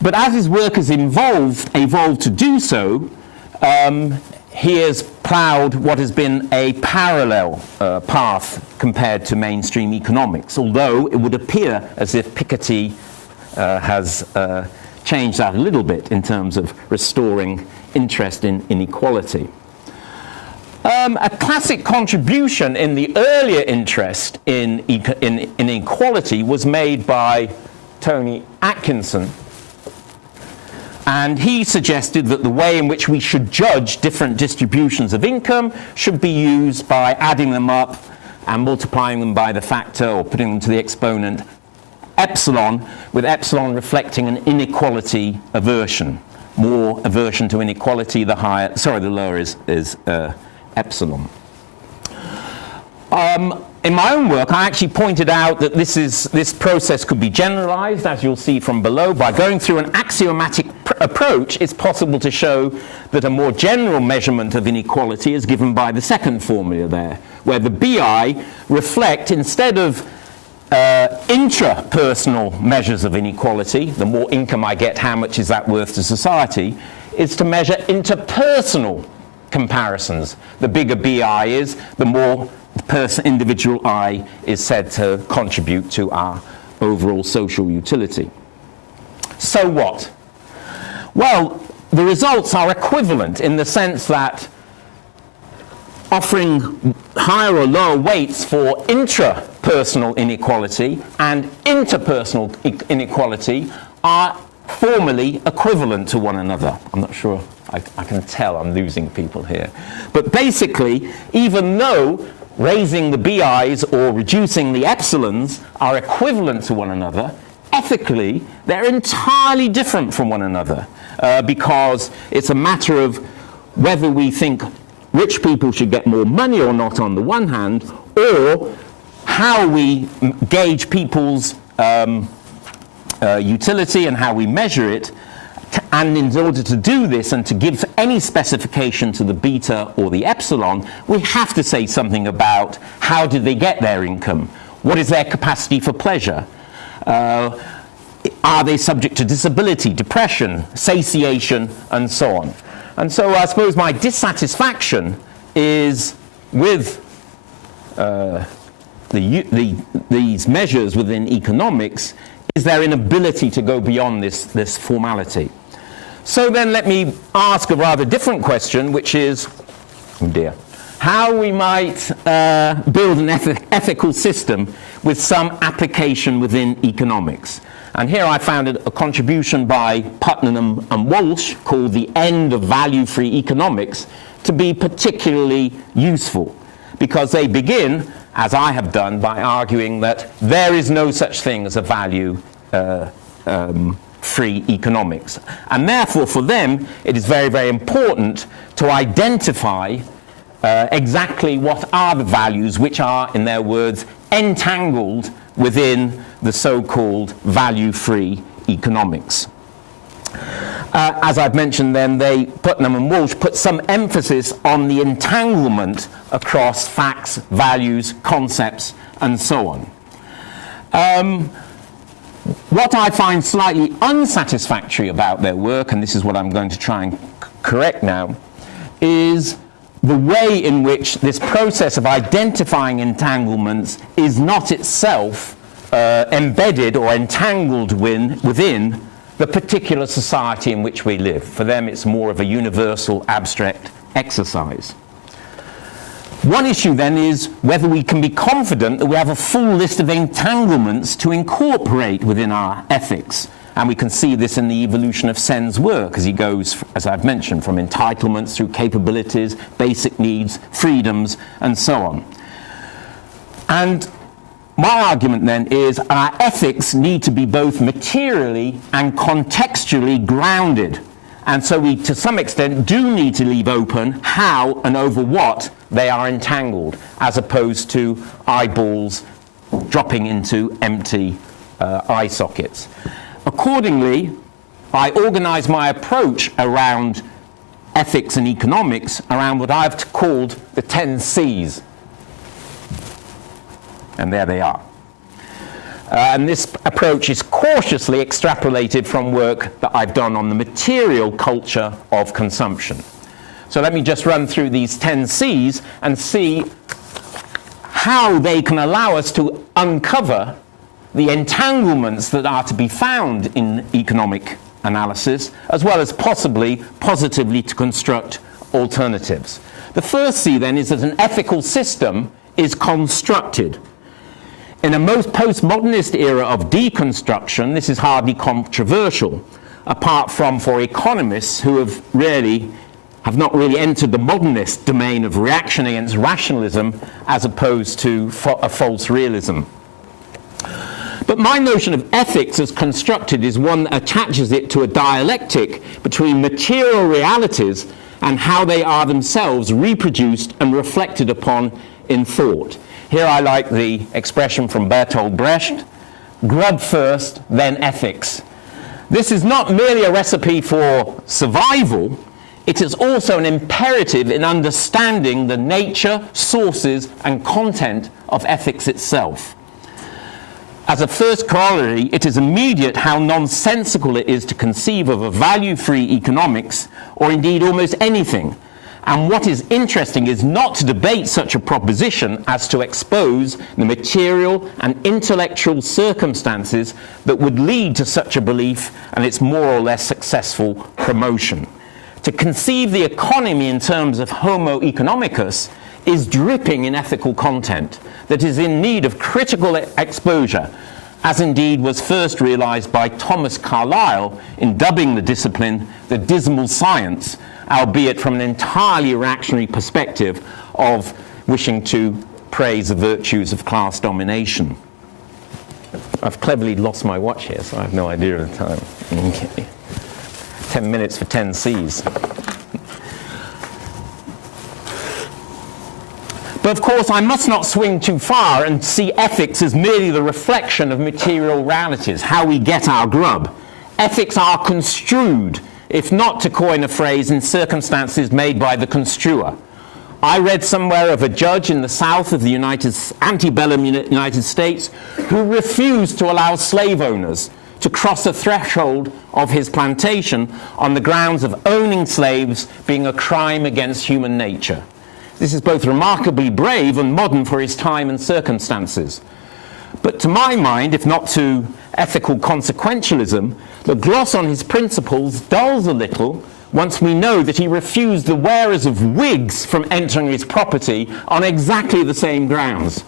But as his work has evolved to do so, he has ploughed what has been a parallel path compared to mainstream economics, although it would appear as if Piketty has changed that a little bit in terms of restoring interest in inequality. A classic contribution in the earlier interest in inequality was made by Tony Atkinson, and he suggested that the way in which we should judge different distributions of income should be used by adding them up and multiplying them by the factor or putting them to the exponent epsilon, with epsilon reflecting an inequality aversion. More aversion to inequality, the lower is epsilon. In my own work, I actually pointed out that this process could be generalized, as you'll see from below. By going through an axiomatic approach, it's possible to show that a more general measurement of inequality is given by the second formula there, where the BI reflect, instead of intrapersonal measures of inequality, the more income I get, how much is that worth to society, is to measure interpersonal comparisons. The bigger BI is, the more individual I is said to contribute to our overall social utility. So what? Well, the results are equivalent in the sense that offering higher or lower weights for intrapersonal inequality and interpersonal inequality are formally equivalent to one another. I'm not sure, I can tell I'm losing people here. But basically, even though raising the BIs or reducing the epsilons are equivalent to one another, ethically, they're entirely different from one another because it's a matter of whether we think rich people should get more money or not on the one hand, or how we gauge people's utility and how we measure it. And in order to do this and to give any specification to the beta or the epsilon, we have to say something about how did they get their income? What is their capacity for pleasure? Are they subject to disability, depression, satiation, and so on? And so I suppose my dissatisfaction is with these measures within economics is their inability to go beyond this formality. So then let me ask a rather different question, which is, oh dear, how we might build an ethical system with some application within economics. And here I found a contribution by Putnam and Walsh called The End of Value-Free Economics to be particularly useful, because they begin, as I have done, by arguing that there is no such thing as a value free economics. And therefore, for them, it is very, very important to identify exactly what are the values which are, in their words, entangled within the so-called value-free economics. As I've mentioned then, Putnam and Walsh put some emphasis on the entanglement across facts, values, concepts, and so on. What I find slightly unsatisfactory about their work, and this is what I'm going to try and correct now, is the way in which this process of identifying entanglements is not itself embedded or entangled within the particular society in which we live. For them, it's more of a universal, abstract exercise. One issue then is whether we can be confident that we have a full list of entanglements to incorporate within our ethics. And we can see this in the evolution of Sen's work as he goes, as I've mentioned, from entitlements through capabilities, basic needs, freedoms, and so on. And my argument then is our ethics need to be both materially and contextually grounded. And so we, to some extent, do need to leave open how and over what they are entangled, as opposed to eyeballs dropping into empty eye sockets. Accordingly, I organize my approach around ethics and economics around what I've called the 10 C's. And there they are. And this approach is cautiously extrapolated from work that I've done on the material culture of consumption. So let me just run through these 10 C's and see how they can allow us to uncover the entanglements that are to be found in economic analysis, as well as possibly positively to construct alternatives. The first C then is that an ethical system is constructed. In a most postmodernist era of deconstruction, this is hardly controversial, apart from for economists who have not really entered the modernist domain of reaction against rationalism as opposed to a false realism. But my notion of ethics as constructed is one that attaches it to a dialectic between material realities and how they are themselves reproduced and reflected upon in thought. Here I like the expression from Bertolt Brecht, grub first, then ethics. This is not merely a recipe for survival, it is also an imperative in understanding the nature, sources, and content of ethics itself. As a first corollary, it is immediate how nonsensical it is to conceive of a value-free economics, or indeed almost anything. And what is interesting is not to debate such a proposition as to expose the material and intellectual circumstances that would lead to such a belief and its more or less successful promotion. To conceive the economy in terms of homo economicus is dripping in ethical content that is in need of critical exposure, as indeed was first realized by Thomas Carlyle in dubbing the discipline the dismal science, albeit from an entirely reactionary perspective of wishing to praise the virtues of class domination. I've cleverly lost my watch here, so I have no idea of the time. Okay. 10 minutes for 10 Cs. But of course, I must not swing too far and see ethics as merely the reflection of material realities, how we get our grub. Ethics are construed, if not, to coin a phrase, in circumstances made by the construer. I read somewhere of a judge in the South of the antebellum United States who refused to allow slave owners to cross the threshold of his plantation on the grounds of owning slaves being a crime against human nature. This is both remarkably brave and modern for his time and circumstances. But to my mind, if not to ethical consequentialism, the gloss on his principles dulls a little once we know that he refused the wearers of wigs from entering his property on exactly the same grounds.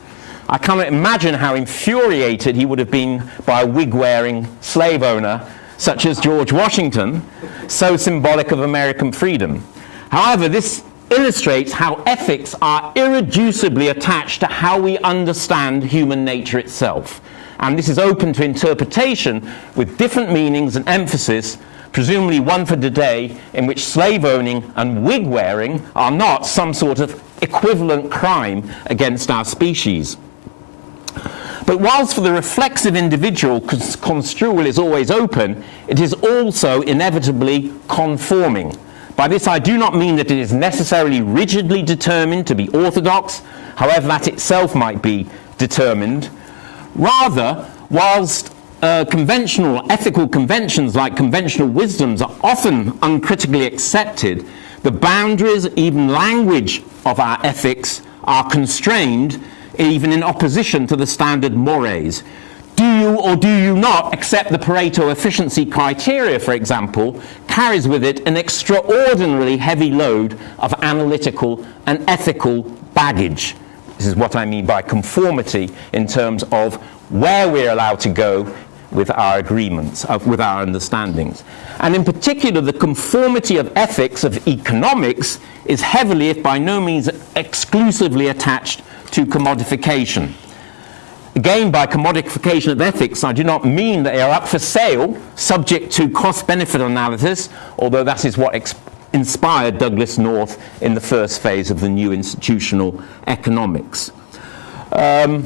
I cannot imagine how infuriated he would have been by a wig-wearing slave owner such as George Washington, so symbolic of American freedom. However, this illustrates how ethics are irreducibly attached to how we understand human nature itself. And this is open to interpretation with different meanings and emphasis, presumably one for today in which slave owning and wig wearing are not some sort of equivalent crime against our species. But whilst for the reflexive individual construal is always open, it is also inevitably conforming. By this I do not mean that it is necessarily rigidly determined to be orthodox, however that itself might be determined. Rather, whilst conventional ethical conventions like conventional wisdoms are often uncritically accepted, the boundaries, even language of our ethics are constrained even in opposition to the standard mores. Do you or do you not accept the Pareto efficiency criteria, for example, carries with it an extraordinarily heavy load of analytical and ethical baggage. This is what I mean by conformity in terms of where we're allowed to go with our agreements, with our understandings. And in particular, the conformity of ethics of economics is heavily, if by no means exclusively, attached to commodification. Again, by commodification of ethics, I do not mean that they are up for sale, subject to cost-benefit analysis, although that is what inspired Douglas North in the first phase of the new institutional economics. And,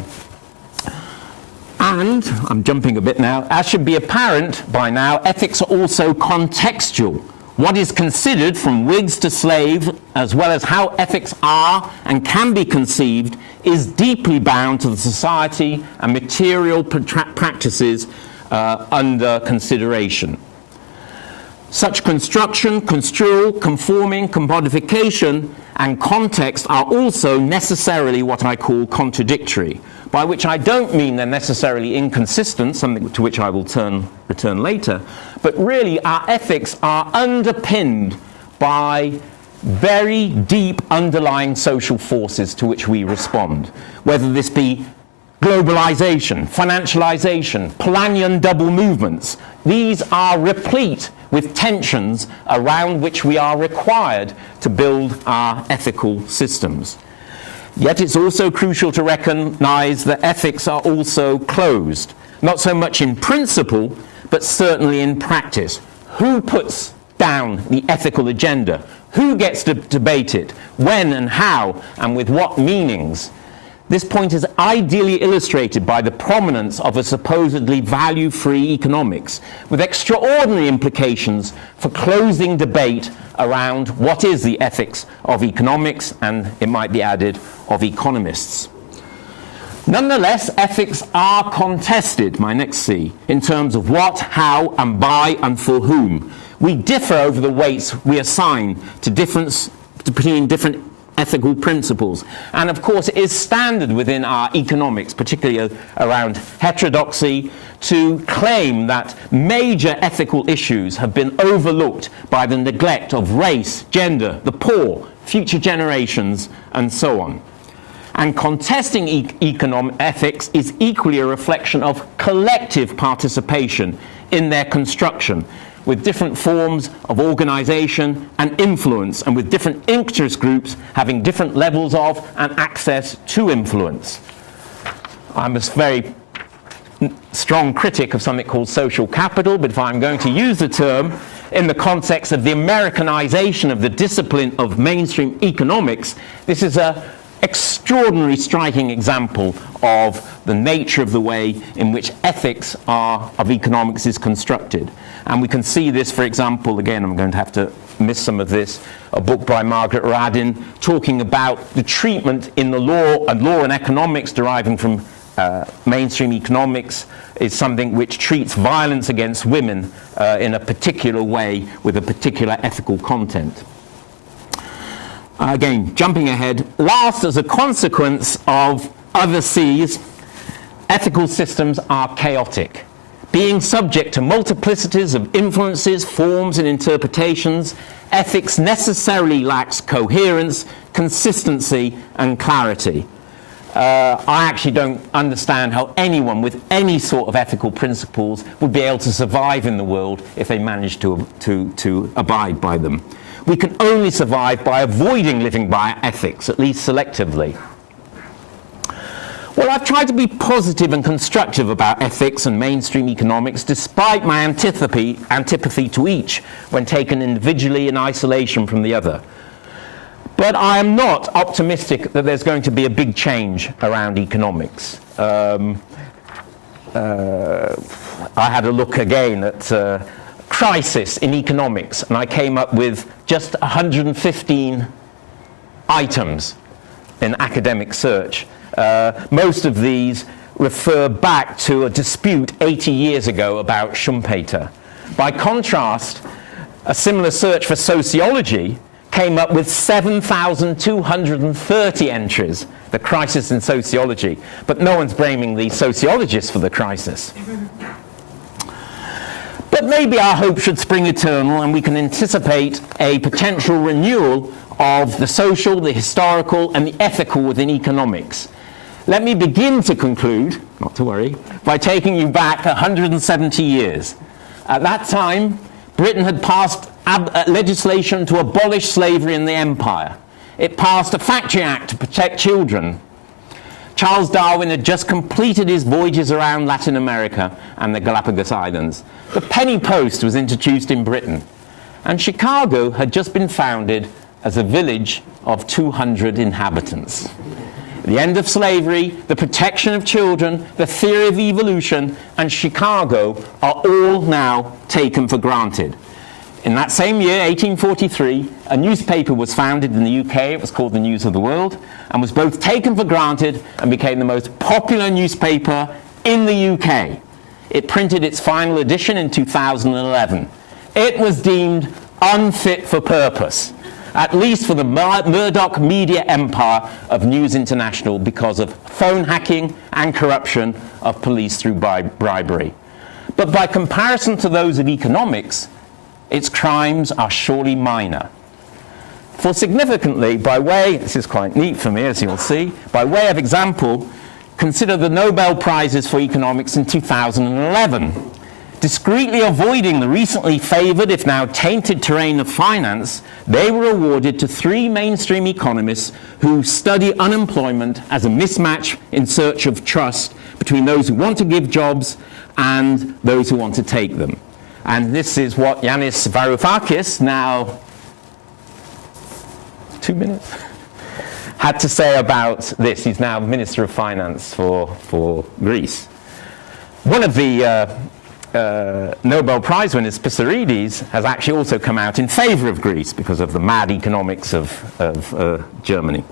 I'm jumping a bit now, as should be apparent by now, ethics are also contextual. What is considered from Whigs to slave, as well as how ethics are and can be conceived, is deeply bound to the society and material practices under consideration. Such construction, construal, conforming, commodification, and context are also necessarily what I call contradictory, by which I don't mean they're necessarily inconsistent, something to which I will return later, but really our ethics are underpinned by very deep underlying social forces to which we respond, whether this be globalization, financialization, Polanyian double movements. These are replete with tensions around which we are required to build our ethical systems. Yet it's also crucial to recognize that ethics are also closed, not so much in principle, but certainly in practice. Who puts down the ethical agenda? Who gets to debate it? When and how, and with what meanings? This point is ideally illustrated by the prominence of a supposedly value-free economics, with extraordinary implications for closing debate around what is the ethics of economics, and it might be added, of economists. Nonetheless, ethics are contested, my next C, in terms of what, how, and by, and for whom. We differ over the weights we assign to between different ethical principles. And of course, it is standard within our economics, particularly around heterodoxy, to claim that major ethical issues have been overlooked by the neglect of race, gender, the poor, future generations, and so on. And contesting economic ethics is equally a reflection of collective participation in their construction, with different forms of organization and influence, and with different interest groups having different levels of and access to influence. I'm a very strong critic of something called social capital, but if I'm going to use the term in the context of the Americanization of the discipline of mainstream economics, this is an extraordinary striking example of the nature of the way in which ethics of economics is constructed. And we can see this, for example, again, I'm going to have to miss some of this, a book by Margaret Radin talking about the treatment in the law and economics deriving from mainstream economics is something which treats violence against women in a particular way with a particular ethical content. Again, jumping ahead, last, as a consequence of other C's, ethical systems are chaotic. Being subject to multiplicities of influences, forms, and interpretations, ethics necessarily lacks coherence, consistency, and clarity. I actually don't understand how anyone with any sort of ethical principles would be able to survive in the world if they managed to abide by them. We can only survive by avoiding living by ethics, at least selectively. Well, I've tried to be positive and constructive about ethics and mainstream economics, despite my antipathy to each when taken individually in isolation from the other. But I am not optimistic that there's going to be a big change around economics. I had a look again at crisis in economics, and I came up with just 115 items in academic search. Most of these refer back to a dispute 80 years ago about Schumpeter. By contrast, a similar search for sociology came up with 7,230 entries, the crisis in sociology, but no one's blaming the sociologists for the crisis. But maybe our hope should spring eternal, and we can anticipate a potential renewal of the social, the historical, and the ethical within economics. Let me begin to conclude, not to worry, by taking you back 170 years. At that time, Britain had passed legislation to abolish slavery in the empire. It passed a Factory Act to protect children. Charles Darwin had just completed his voyages around Latin America and the Galapagos Islands. The penny post was introduced in Britain, and Chicago had just been founded as a village of 200 inhabitants. The end of slavery, the protection of children, the theory of evolution, and Chicago are all now taken for granted. In that same year, 1843, a newspaper was founded in the UK. It was called the News of the World, and was both taken for granted and became the most popular newspaper in the UK. It printed its final edition in 2011. it was deemed unfit for purpose, at least for the Murdoch media empire of News International, because of phone hacking and corruption of police through bribery. But by comparison to those of economics, its crimes are surely minor. For significantly, by way, this is quite neat for me, as you'll see, by way of example, consider the Nobel Prizes for Economics in 2011. Discreetly avoiding the recently favored, if now tainted, terrain of finance, they were awarded to 3 mainstream economists who study unemployment as a mismatch in search of trust between those who want to give jobs and those who want to take them. And this is what Yanis Varoufakis, now 2 minutes, had to say about this. He's now Minister of Finance for Greece. One of the Nobel Prize winners, Pissarides, has actually also come out in favor of Greece because of the mad economics of Germany.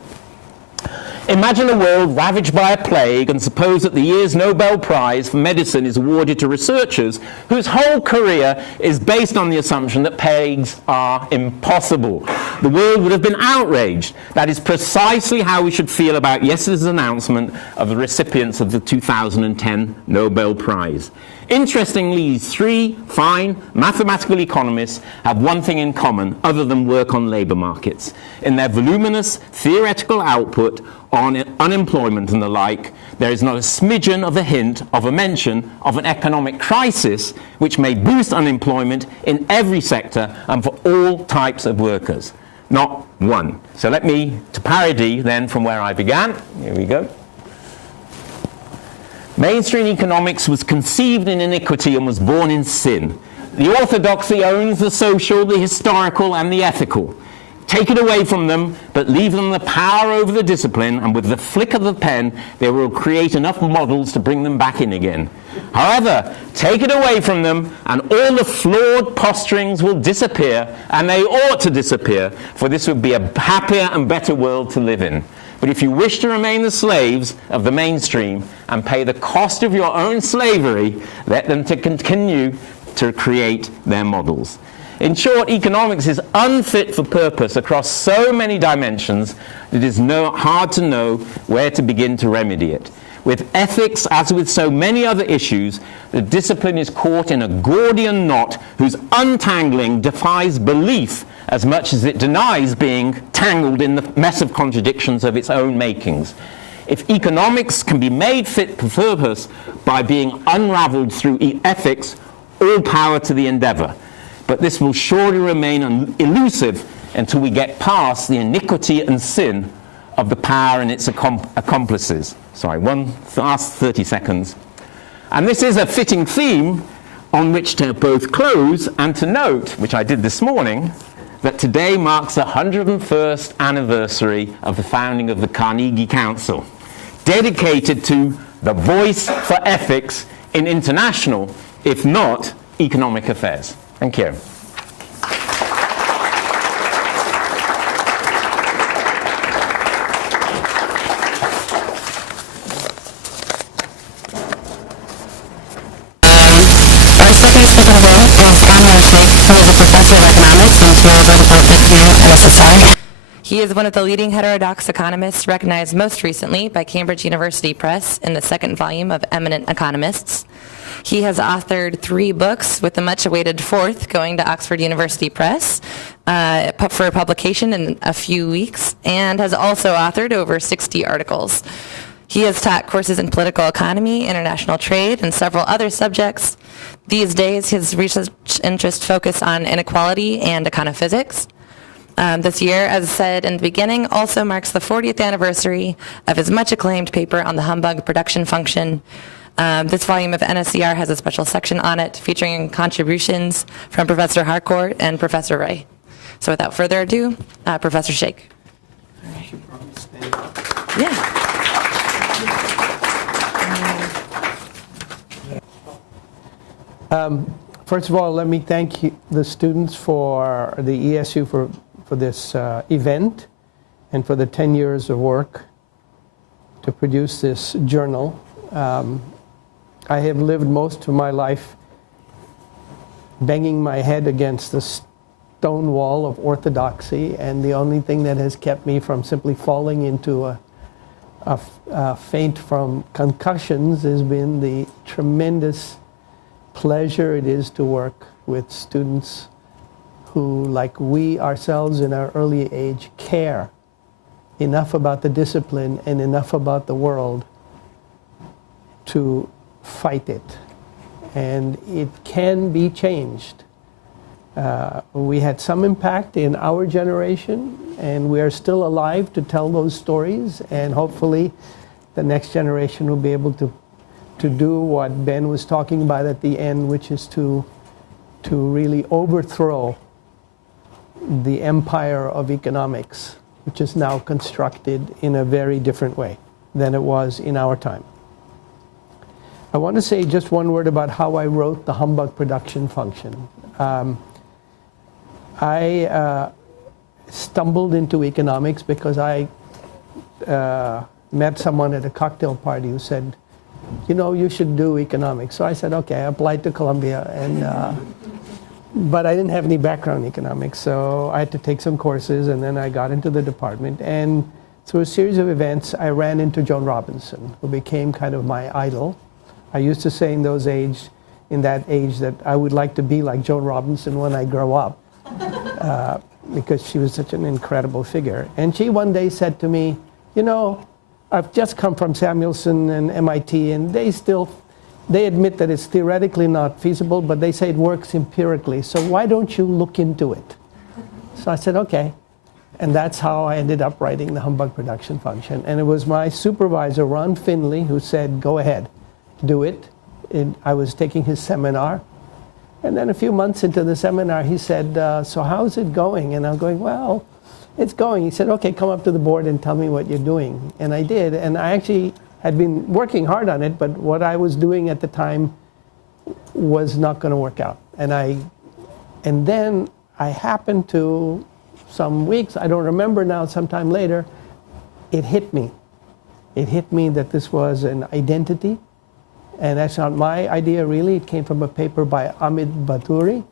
Imagine a world ravaged by a plague, and suppose that the year's Nobel Prize for Medicine is awarded to researchers whose whole career is based on the assumption that plagues are impossible. The world would have been outraged. That is precisely how we should feel about yesterday's announcement of the recipients of the 2010 Nobel Prize. Interestingly, these 3 fine mathematical economists have one thing in common other than work on labour markets. In their voluminous theoretical output on unemployment and the like, there is not a smidgen of a hint of a mention of an economic crisis which may boost unemployment in every sector and for all types of workers. Not one. So let me, to parody then from where I began, here we go. Mainstream economics was conceived in iniquity and was born in sin. The orthodoxy owns the social, the historical, and the ethical. Take it away from them, but leave them the power over the discipline, and with the flick of the pen, they will create enough models to bring them back in again. However, take it away from them, and all the flawed posturings will disappear, and they ought to disappear, for this would be a happier and better world to live in. But if you wish to remain the slaves of the mainstream and pay the cost of your own slavery, let them to continue to create their models. In short, economics is unfit for purpose across so many dimensions that it is hard to know where to begin to remedy it. With ethics, as with so many other issues, the discipline is caught in a Gordian knot whose untangling defies belief as much as it denies being tangled in the mess of contradictions of its own makings. If economics can be made fit for purpose by being unraveled through ethics, all power to the endeavor. But this will surely remain elusive until we get past the iniquity and sin of the power and its accomplices. Sorry, one last 30 seconds. And this is a fitting theme on which to both close and to note, which I did this morning, that today marks the 101st anniversary of the founding of the Carnegie Council, dedicated to the voice for ethics in international, if not economic affairs. Thank you. He is one of the leading heterodox economists, recognized most recently by Cambridge University Press in the second volume of Eminent Economists. He has authored 3 books, with the much-awaited 4th going to Oxford University Press for publication in a few weeks, and has also authored over 60 articles. He has taught courses in political economy, international trade, and several other subjects. These days, his research interests focus on inequality and econophysics. This year, as said in the beginning, also marks the 40th anniversary of his much-acclaimed paper on the humbug production function. This volume of NSCR has a special section on it featuring contributions from Professor Harcourt and Professor Ray. So without further ado, Professor Sheikh. Yeah. First of all, let me thank the students for the ESU for this event and for the 10 years of work to produce this journal. I have lived most of my life banging my head against the stone wall of orthodoxy, and the only thing that has kept me from simply falling into a faint from concussions has been the tremendous pleasure it is to work with students who, like we ourselves in our early age, care enough about the discipline and enough about the world to fight it. And it can be changed. We had some impact in our generation, and we are still alive to tell those stories, and hopefully the next generation will be able to do what Ben was talking about at the end, which is to really overthrow the empire of economics, which is now constructed in a very different way than it was in our time. I want to say just one word about how I wrote the humbug production function. I stumbled into economics because I met someone at a cocktail party who said, you know, you should do economics. So I said, okay. I applied to Columbia, but I didn't have any background in economics, so I had to take some courses, and then I got into the department. And through a series of events, I ran into Joan Robinson, who became kind of my idol. I used to say in that age that I would like to be like Joan Robinson when I grow up, because she was such an incredible figure. And she one day said to me, you know, I've just come from Samuelson and MIT, and they admit that it's theoretically not feasible, but they say it works empirically. So why don't you look into it? So I said, okay. And that's how I ended up writing the humbug production function. And it was my supervisor, Ron Finley, who said, go ahead, do it. I was taking his seminar. And then a few months into the seminar, he said, so how's it going? And I'm going, well, it's going. He said, okay, come up to the board and tell me what you're doing. And I did. And I actually had been working hard on it, but what I was doing at the time was not going to work out. And then I happened to, some weeks, I don't remember now, sometime later, it hit me. It hit me that this was an identity. And that's not my idea, really. It came from a paper by Amit Bhatturi,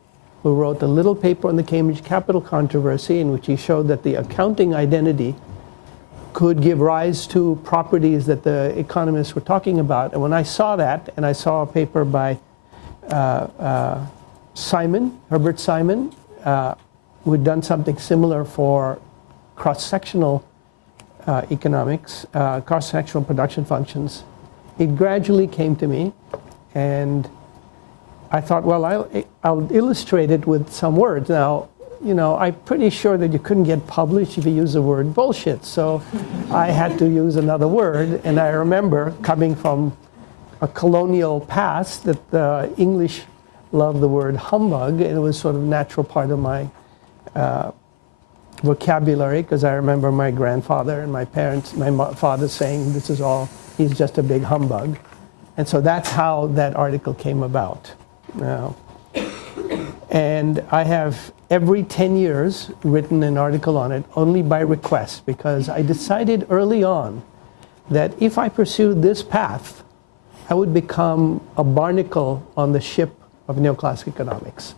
who wrote a little paper on the Cambridge Capital controversy, in which he showed that the accounting identity could give rise to properties that the economists were talking about. And when I saw that, and I saw a paper by Herbert Simon, who had done something similar for cross-sectional economics, cross-sectional production functions, it gradually came to me, and I thought, well, I'll illustrate it with some words. Now, you know, I'm pretty sure that you couldn't get published if you use the word bullshit, so I had to use another word. And I remember, coming from a colonial past, that the English loved the word humbug, and it was sort of a natural part of my vocabulary, because I remember my grandfather and my parents, my father saying, this is all, he's just a big humbug. And so that's how that article came about. Now, and I have every 10 years written an article on it, only by request, because I decided early on that if I pursued this path, I would become a barnacle on the ship of neoclassical economics.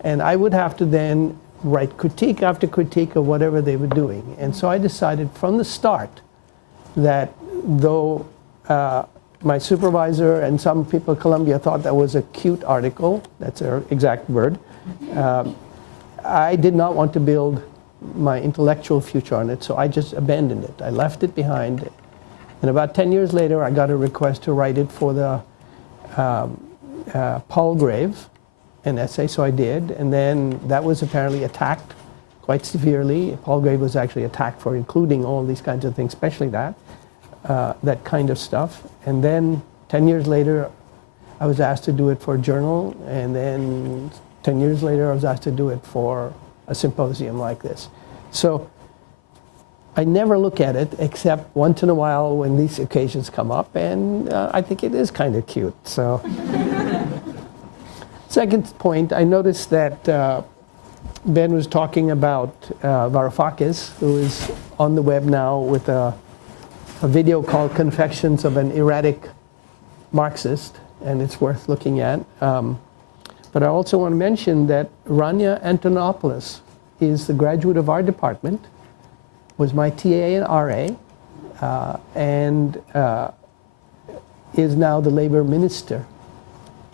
And I would have to then write critique after critique of whatever they were doing. And so I decided from the start that though my supervisor and some people at Columbia thought that was a cute article, that's their exact word, I did not want to build my intellectual future on it, so I just abandoned it. I left it behind. And about 10 years later, I got a request to write it for the Palgrave, an essay, so I did. And then that was apparently attacked quite severely. Palgrave was actually attacked for including all these kinds of things, especially that kind of stuff. And then 10 years later, I was asked to do it for a journal, and then 10 years later, I was asked to do it for a symposium like this. So I never look at it except once in a while when these occasions come up, and I think it is kind of cute. So, second point, I noticed that Ben was talking about Varoufakis, who is on the web now with a video called Confessions of an Erratic Marxist, and it's worth looking at. But I also want to mention that Rania Antonopoulos is the graduate of our department, was my TA and RA, and is now the labor minister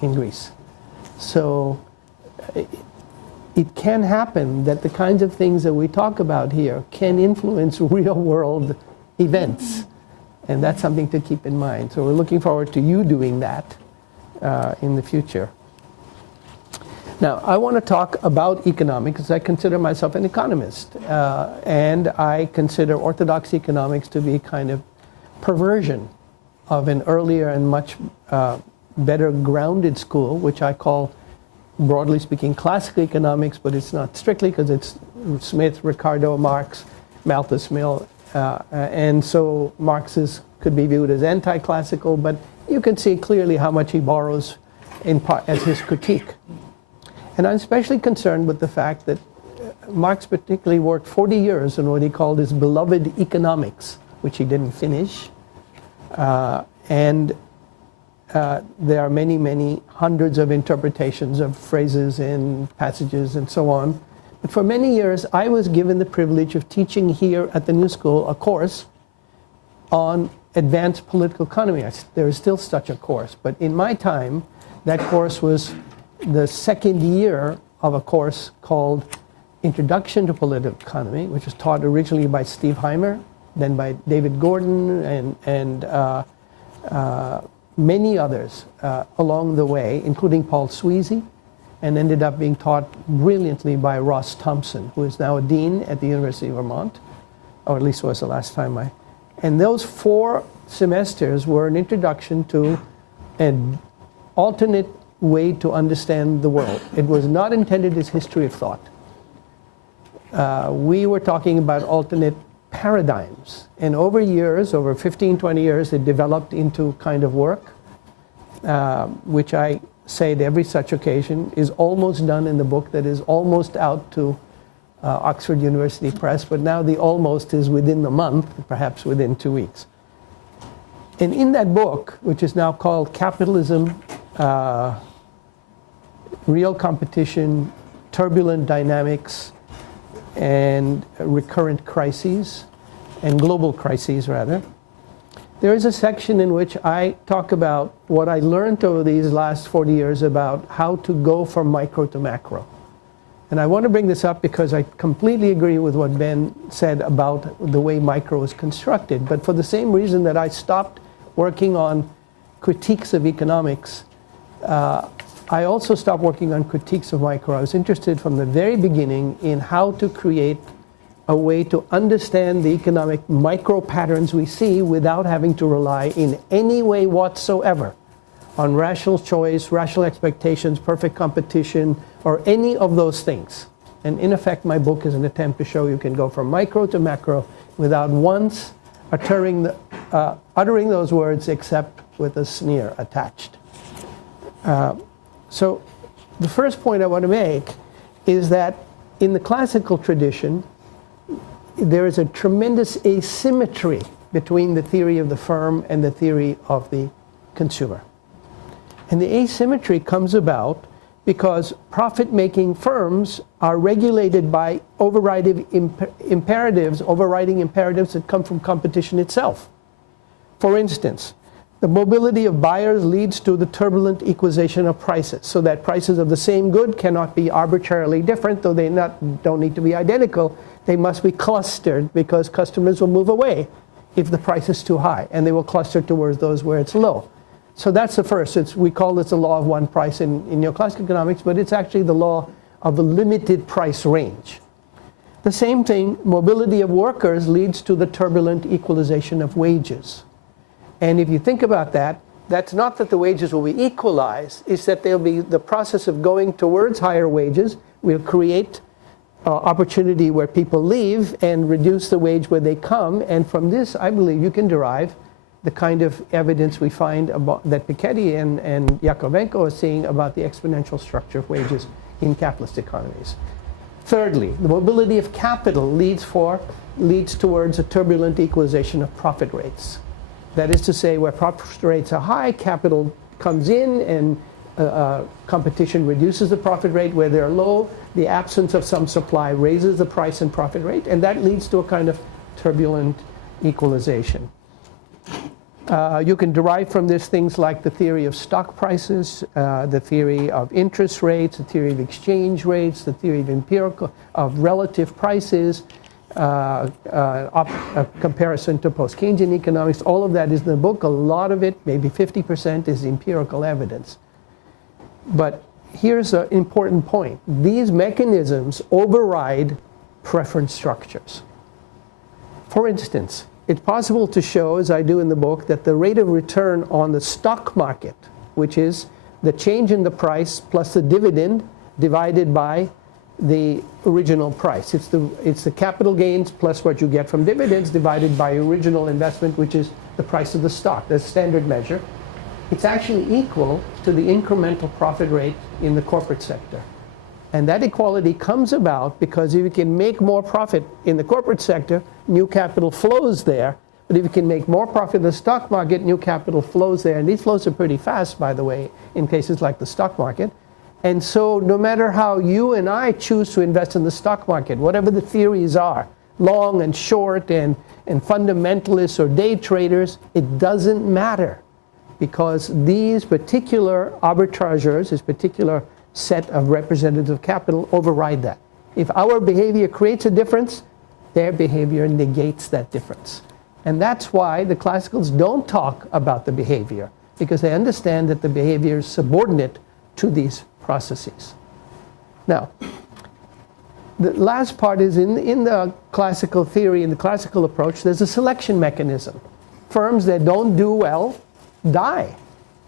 in Greece. So it can happen that the kinds of things that we talk about here can influence real world events. And that's something to keep in mind. So we're looking forward to you doing that in the future. Now, I want to talk about economics because I consider myself an economist. And I consider orthodox economics to be a kind of perversion of an earlier and much better grounded school, which I call, broadly speaking, classical economics, but it's not strictly because it's Smith, Ricardo, Marx, Malthus, Mill, and so Marx could be viewed as anti-classical, but you can see clearly how much he borrows in part as his critique. And I'm especially concerned with the fact that Marx particularly worked 40 years on what he called his beloved economics, which he didn't finish. And there are many, many hundreds of interpretations of phrases and passages and so on. But for many years, I was given the privilege of teaching here at the New School a course on advanced political economy. There is still such a course. But in my time, that course was the second year of a course called Introduction to Political Economy, which was taught originally by Steve Heimer, then by David Gordon, and many others along the way, including Paul Sweezy, and ended up being taught brilliantly by Ross Thompson, who is now a dean at the University of Vermont, or at least was the last time I. And those 4 semesters were an introduction to an alternate way to understand the world. It was not intended as history of thought. We were talking about alternate paradigms. And over years, over 15, 20 years, it developed into kind of work, which I say at every such occasion is almost done in the book that is almost out to Oxford University Press, but now the almost is within the month, perhaps within 2 weeks. And in that book, which is now called Capitalism, Real Competition, Turbulent Dynamics, and Recurrent Crises, and Global Crises, rather, there is a section in which I talk about what I learned over these last 40 years about how to go from micro to macro. And I want to bring this up because I completely agree with what Ben said about the way micro is constructed. But for the same reason that I stopped working on critiques of economics, I also stopped working on critiques of micro. I was interested from the very beginning in how to create a way to understand the economic micro patterns we see without having to rely in any way whatsoever on rational choice, rational expectations, perfect competition, or any of those things. And in effect, my book is an attempt to show you can go from micro to macro without once uttering those words except with a sneer attached. So the first point I want to make is that in the classical tradition, there is a tremendous asymmetry between the theory of the firm and the theory of the consumer. And the asymmetry comes about because profit-making firms are regulated by overriding imperatives that come from competition itself. For instance, the mobility of buyers leads to the turbulent equalization of prices, so that prices of the same good cannot be arbitrarily different, though they don't need to be identical. They must be clustered because customers will move away if the price is too high, and they will cluster towards those where it's low. So that's the first. We call this the law of one price in neoclassical economics, but it's actually the law of the limited price range. The same thing, mobility of workers leads to the turbulent equalization of wages. And if you think about that, that's not that the wages will be equalized, it's that there'll be the process of going towards higher wages will create opportunity where people leave and reduce the wage where they come. And from this, I believe you can derive the kind of evidence we find about, that Piketty and Yakovenko are seeing about the exponential structure of wages in capitalist economies. Thirdly, the mobility of capital leads towards a turbulent equalization of profit rates. That is to say, where profit rates are high, capital comes in and competition reduces the profit rate. Where they're low, the absence of some supply raises the price and profit rate, and that leads to a kind of turbulent equalization. You can derive from this things like the theory of stock prices, the theory of interest rates, the theory of exchange rates, the theory of relative prices, a comparison to post-Keynesian economics. All of that is in the book. A lot of it, maybe 50%, is empirical evidence. But here's an important point. These mechanisms override preference structures. For instance, it's possible to show, as I do in the book, that the rate of return on the stock market, which is the change in the price plus the dividend divided by the original price. It's the capital gains plus what you get from dividends divided by original investment, which is the price of the stock. That's standard measure. It's actually equal to the incremental profit rate in the corporate sector. And that equality comes about because if you can make more profit in the corporate sector, new capital flows there. But if you can make more profit in the stock market, new capital flows there. And these flows are pretty fast, by the way, in cases like the stock market. And so no matter how you and I choose to invest in the stock market, whatever the theories are, long and short and fundamentalists or day traders, it doesn't matter. Because these particular arbitrageurs, this particular set of representatives of capital, override that. If our behavior creates a difference, their behavior negates that difference. And that's why the classicals don't talk about the behavior, because they understand that the behavior is subordinate to these processes. Now, the last part is in the classical theory, in the classical approach, there's a selection mechanism. Firms that don't do well die.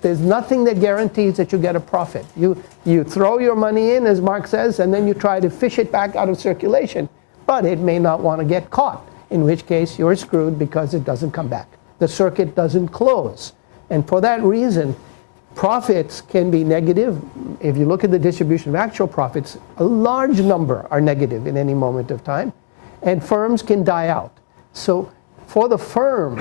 There's nothing that guarantees that you get a profit. You throw your money in, as Marx says, and then you try to fish it back out of circulation. But it may not want to get caught, in which case you're screwed because it doesn't come back. The circuit doesn't close. And for that reason, profits can be negative. If you look at the distribution of actual profits, a large number are negative in any moment of time. And firms can die out. So for the firm,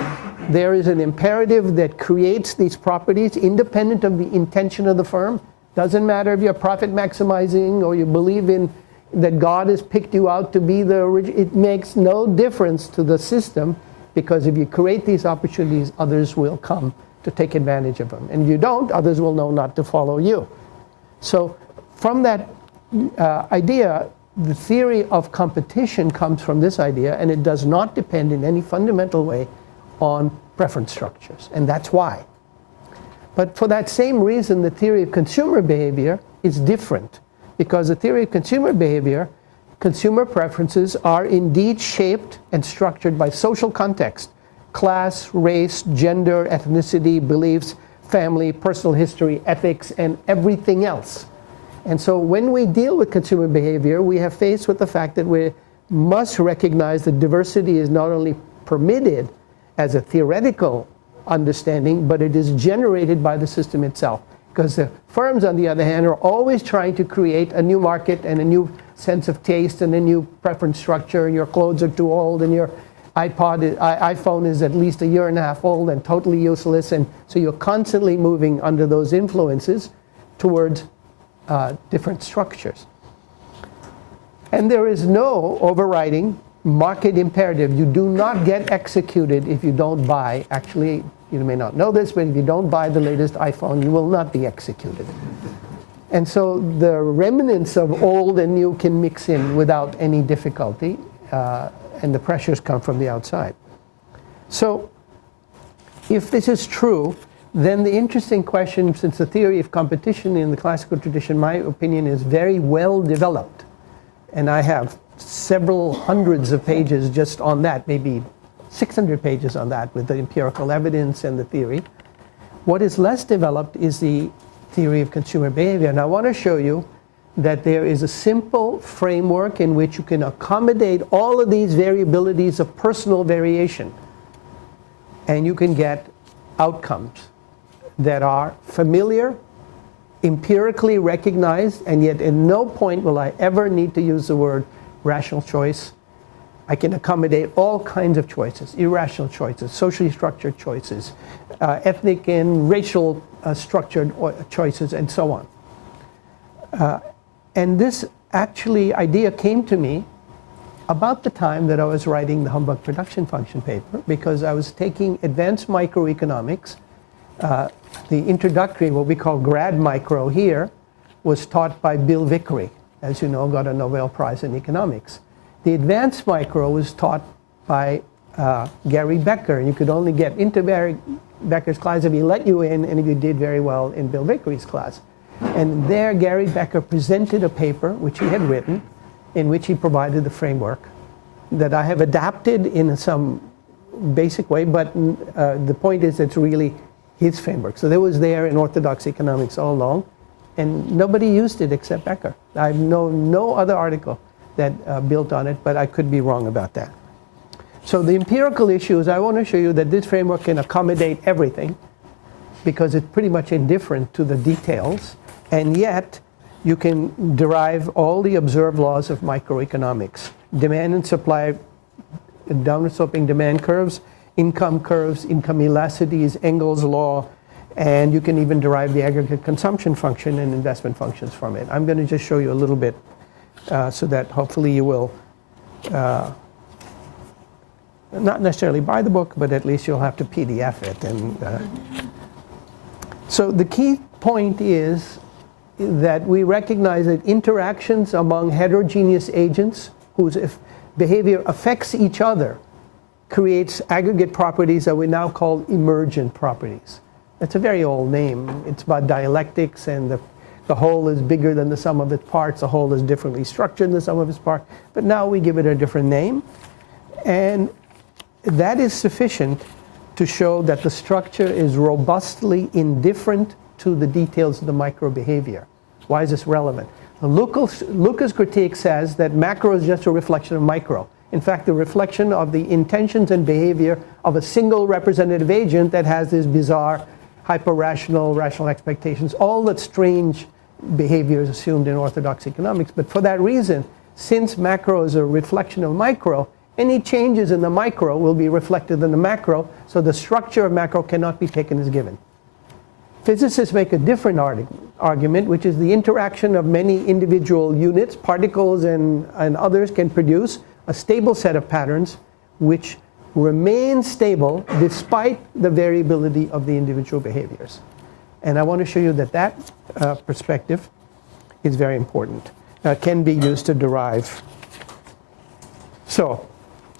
there is an imperative that creates these properties independent of the intention of the firm. Doesn't matter if you're profit maximizing or you believe in that God has picked you out to be the original. It makes no difference to the system, because if you create these opportunities, others will come to take advantage of them. And if you don't, others will know not to follow you. So from that idea, the theory of competition comes from this idea, and it does not depend in any fundamental way on preference structures. And that's why. But for that same reason, the theory of consumer behavior is different. Because the theory of consumer behavior, consumer preferences are indeed shaped and structured by social context. Class, race, gender, ethnicity, beliefs, family, personal history, ethics, and everything else. And so when we deal with consumer behavior, we have faced with the fact that we must recognize that diversity is not only permitted as a theoretical understanding, but it is generated by the system itself. Because the firms, on the other hand, are always trying to create a new market and a new sense of taste and a new preference structure. Your clothes are too old, and your iPhone is at least a year and a half old and totally useless. And so you're constantly moving under those influences towards different structures. And there is no overriding market imperative. You do not get executed if you don't buy. Actually, you may not know this, but if you don't buy the latest iPhone, you will not be executed. And so the remnants of old and new can mix in without any difficulty, and the pressures come from the outside. So if this is true, then the interesting question, since the theory of competition in the classical tradition, my opinion, is very well developed, and I have several hundreds of pages just on that, maybe 600 pages on that with the empirical evidence and the theory. What is less developed is the theory of consumer behavior. And I want to show you that there is a simple framework in which you can accommodate all of these variabilities of personal variation. And you can get outcomes that are familiar, empirically recognized, and yet at no point will I ever need to use the word rational choice. I can accommodate all kinds of choices, irrational choices, socially structured choices, ethnic and racial structured choices, and so on. And this actually idea came to me about the time that I was writing the Humbug production function paper, because I was taking advanced microeconomics. The introductory, what we call grad micro here, was taught by Bill Vickery, as you know, got a Nobel Prize in economics. The advanced micro was taught by Gary Becker. You could only get into Becker's class if he let you in and if you did very well in Bill Vickery's class. And there Gary Becker presented a paper which he had written, in which he provided the framework that I have adapted in some basic way, but the point is it's really his framework. So there was there in orthodox economics all along, and nobody used it except Becker. I know no other article that built on it, but I could be wrong about that. So the empirical issue is I want to show you that this framework can accommodate everything, because it's pretty much indifferent to the details, and yet you can derive all the observed laws of microeconomics. Demand and supply, downward sloping demand curves, income elasticities, Engels' law, and you can even derive the aggregate consumption function and investment functions from it. I'm going to just show you a little bit so that hopefully you will not necessarily buy the book, but at least you'll have to PDF it. And so the key point is that we recognize that interactions among heterogeneous agents whose behavior affects each other creates aggregate properties that we now call emergent properties. That's a very old name. It's about dialectics, and the whole is bigger than the sum of its parts. The whole is differently structured than the sum of its parts. But now we give it a different name. And that is sufficient to show that the structure is robustly indifferent to the details of the micro behavior. Why is this relevant? Lucas' critique says that macro is just a reflection of micro. In fact, the reflection of the intentions and behavior of a single representative agent that has this bizarre, hyper-rational, rational expectations, all that strange behavior is assumed in orthodox economics. But for that reason, since macro is a reflection of micro, any changes in the micro will be reflected in the macro, so the structure of macro cannot be taken as given. Physicists make a different argument, which is the interaction of many individual units, particles and others, can produce a stable set of patterns which remain stable despite the variability of the individual behaviors. And I want to show you that that perspective is very important, can be used to derive. So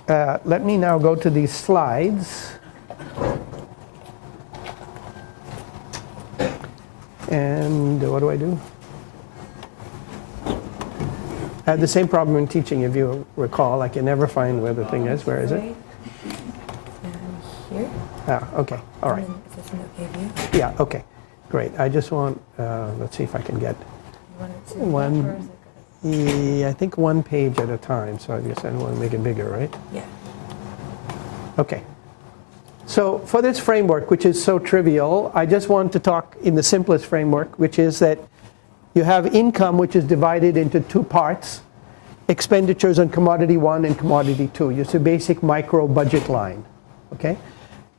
let me now go to these slides. And what do I do? I had the same problem in teaching, if you recall. I can never find where the thing is. Where is it? Here. Ah, okay. All right. Is this an okay view? Yeah, okay. Great. I just want, let's see if I can get You want it to one. or is it good? Yeah, I think one page at a time. So I guess I want to make it bigger, right? Yeah. Okay. So for this framework, which is so trivial, I just want to talk in the simplest framework, which is that you have income, which is divided into two parts, expenditures on commodity 1 and commodity 2. It's a basic micro budget line, okay?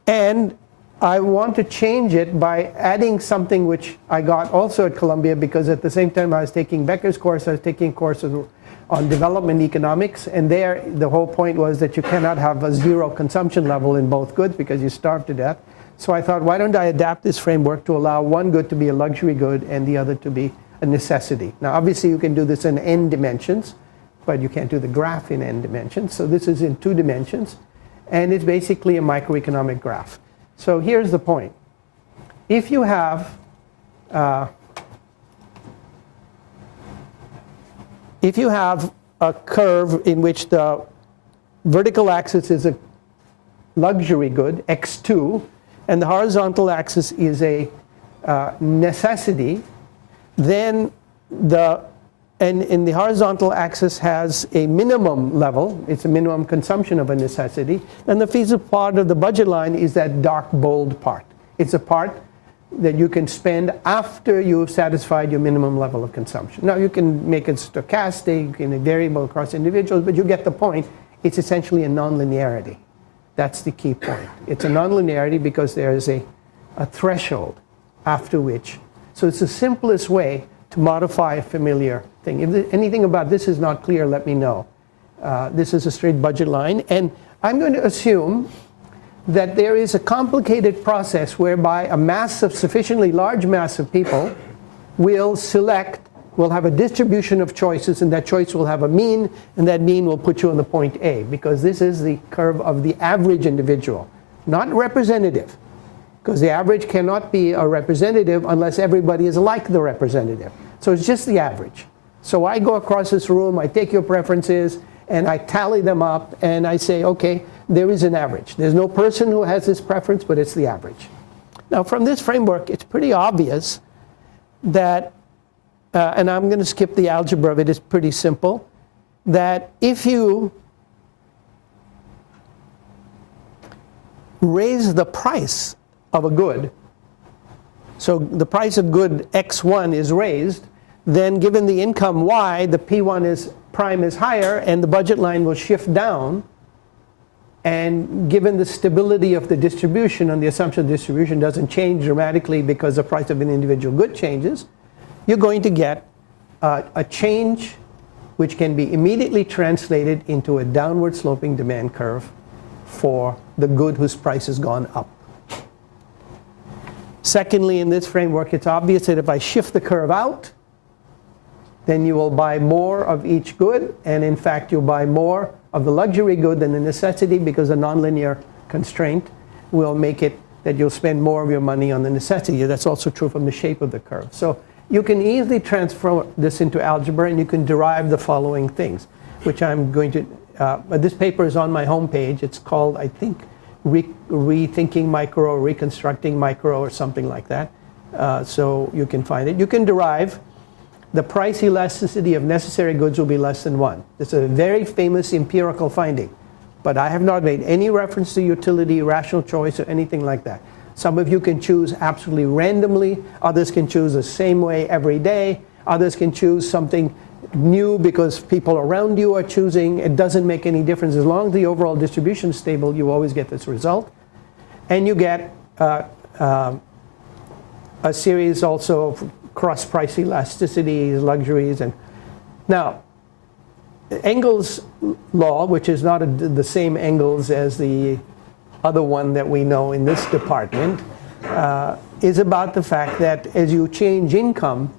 And I want to change it by adding something which I got also at Columbia, because at the same time I was taking Becker's course, I was taking courses on development economics, and there the whole point was that you cannot have a zero consumption level in both goods because you starve to death. So I thought, why don't I adapt this framework to allow one good to be a luxury good and the other to be a necessity. Now obviously you can do this in n dimensions, but you can't do the graph in n dimensions. So this is in 2 dimensions, and it's basically a microeconomic graph. So here's the point. If you have a curve in which the vertical axis is a luxury good, x2, and the horizontal axis is a necessity, then in the horizontal axis has a minimum level, it's a minimum consumption of a necessity, and the feasible part of the budget line is that dark bold part. It's a part that you can spend after you've satisfied your minimum level of consumption. Now you can make it stochastic and variable across individuals, but you get the point. It's essentially a nonlinearity. That's the key point. It's a nonlinearity because there is a threshold after which. So it's the simplest way to modify a familiar thing. If anything about this is not clear, let me know. This is a straight budget line. And I'm going to assume that there is a complicated process whereby a mass of sufficiently large mass of people will have a distribution of choices, and that choice will have a mean, and that mean will put you on the point A, because this is the curve of the average individual, not representative, because the average cannot be a representative unless everybody is like the representative. So it's just the average. So I go across this room, I take your preferences, and I tally them up, and I say, okay, there is an average. There's no person who has this preference, but it's the average. Now, from this framework, it's pretty obvious that, and I'm going to skip the algebra of it, it's pretty simple, that if you raise the price of a good, so the price of good X1 is raised, then given the income Y, the P1 prime is higher, and the budget line will shift down. And given the stability of the distribution, and the assumption the distribution doesn't change dramatically because the price of an individual good changes, you're going to get a change which can be immediately translated into a downward sloping demand curve for the good whose price has gone up. Secondly, in this framework, it's obvious that if I shift the curve out, then you will buy more of each good, and in fact you'll buy more of the luxury good than the necessity, because the nonlinear constraint will make it that you'll spend more of your money on the necessity. That's also true from the shape of the curve. So you can easily transfer this into algebra, and you can derive the following things, which I'm going to, this paper is on my homepage. It's called, I think, Rethinking Micro, or Reconstructing Micro, or something like that. So you can find it. You can derive the price elasticity of necessary goods will be less than 1. It's a very famous empirical finding, but I have not made any reference to utility, rational choice, or anything like that. Some of you can choose absolutely randomly. Others can choose the same way every day. Others can choose something new because people around you are choosing. It doesn't make any difference. As long as the overall distribution is stable, you always get this result. And you get a series also of cross-price elasticities, luxuries. And now, Engels' law, which is not the same Engels as the other one that we know in this department, is about the fact that as you change income,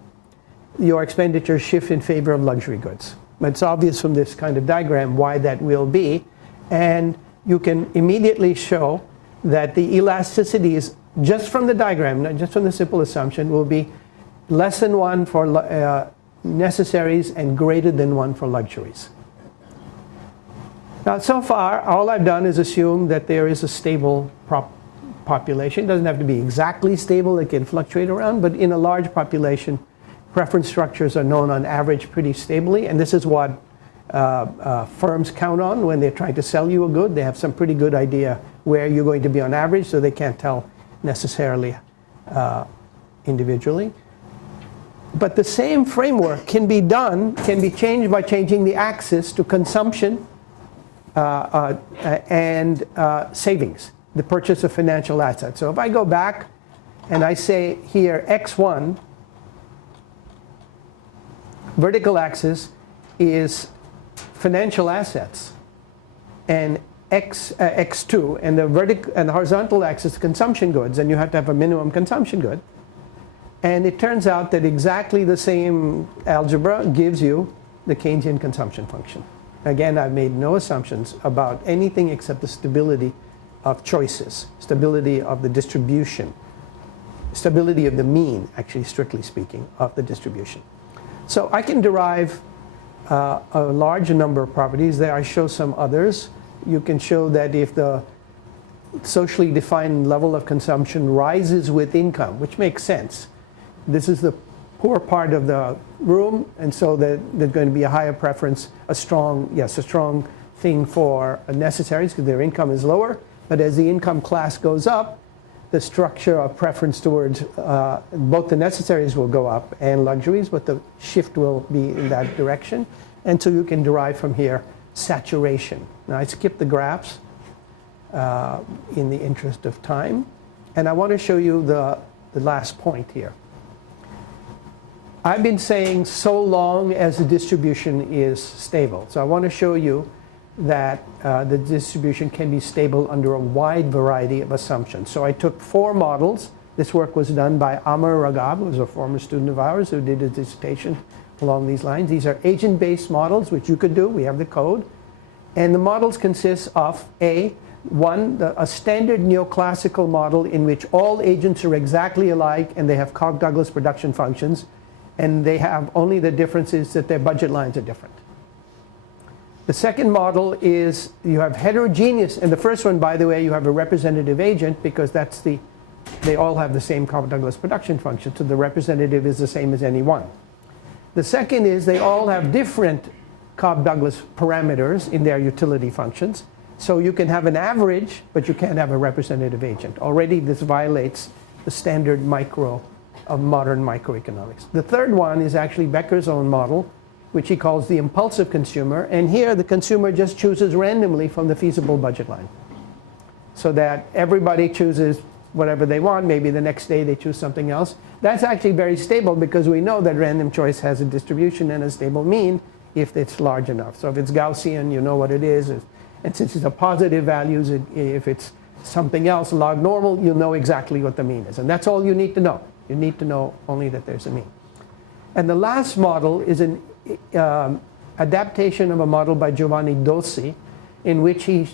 your expenditures shift in favor of luxury goods. It's obvious from this kind of diagram why that will be. And you can immediately show that the elasticities, just from the diagram, just from the simple assumption, will be less than 1 for necessaries and greater than 1 for luxuries. Now, so far, all I've done is assume that there is a stable population. It doesn't have to be exactly stable. It can fluctuate around. But in a large population, preference structures are known on average pretty stably. And this is what firms count on when they're trying to sell you a good. They have some pretty good idea where you're going to be on average, so they can't tell necessarily individually. But the same framework can be changed by changing the axis to consumption and savings, the purchase of financial assets. So if I go back and I say here X1, vertical axis is financial assets, and X2, and the horizontal axis is consumption goods, and you have to have a minimum consumption good. And it turns out that exactly the same algebra gives you the Keynesian consumption function. Again, I've made no assumptions about anything except the stability of choices, stability of the distribution, stability of the mean, actually, strictly speaking, of the distribution. So I can derive a large number of properties. There I show some others. You can show that if the socially defined level of consumption rises with income, which makes sense. This is the poor part of the room, and so there's going to be a higher preference, a strong thing for necessaries because their income is lower. But as the income class goes up, the structure of preference towards both the necessaries will go up and luxuries, but the shift will be in that direction. And so you can derive from here saturation. Now I skipped the graphs in the interest of time. And I want to show you the the last point here. I've been saying so long as the distribution is stable. So I want to show you that the distribution can be stable under a wide variety of assumptions. So I took 4 models. This work was done by Amar Raghab, who was a former student of ours who did his dissertation along these lines. These are agent-based models, which you could do. We have the code. And the models consist of a standard neoclassical model in which all agents are exactly alike and they have Cobb-Douglas production functions, and they have only the difference is that their budget lines are different. The second model is you have heterogeneous, and the first one, by the way, you have a representative agent because they all have the same Cobb-Douglas production function, so the representative is the same as any one. The second is they all have different Cobb-Douglas parameters in their utility functions. So you can have an average, but you can't have a representative agent. Already this violates the standard micro of modern microeconomics. The third one is actually Becker's own model, which he calls the impulsive consumer. And here the consumer just chooses randomly from the feasible budget line. So that everybody chooses whatever they want. Maybe the next day they choose something else. That's actually very stable because we know that random choice has a distribution and a stable mean if it's large enough. So if it's Gaussian, you know what it is. And since it's a positive values, if it's something else, log normal, you'll know exactly what the mean is. And that's all you need to know. You need to know only that there's a mean. And the last model is an adaptation of a model by Giovanni Dossi, in which he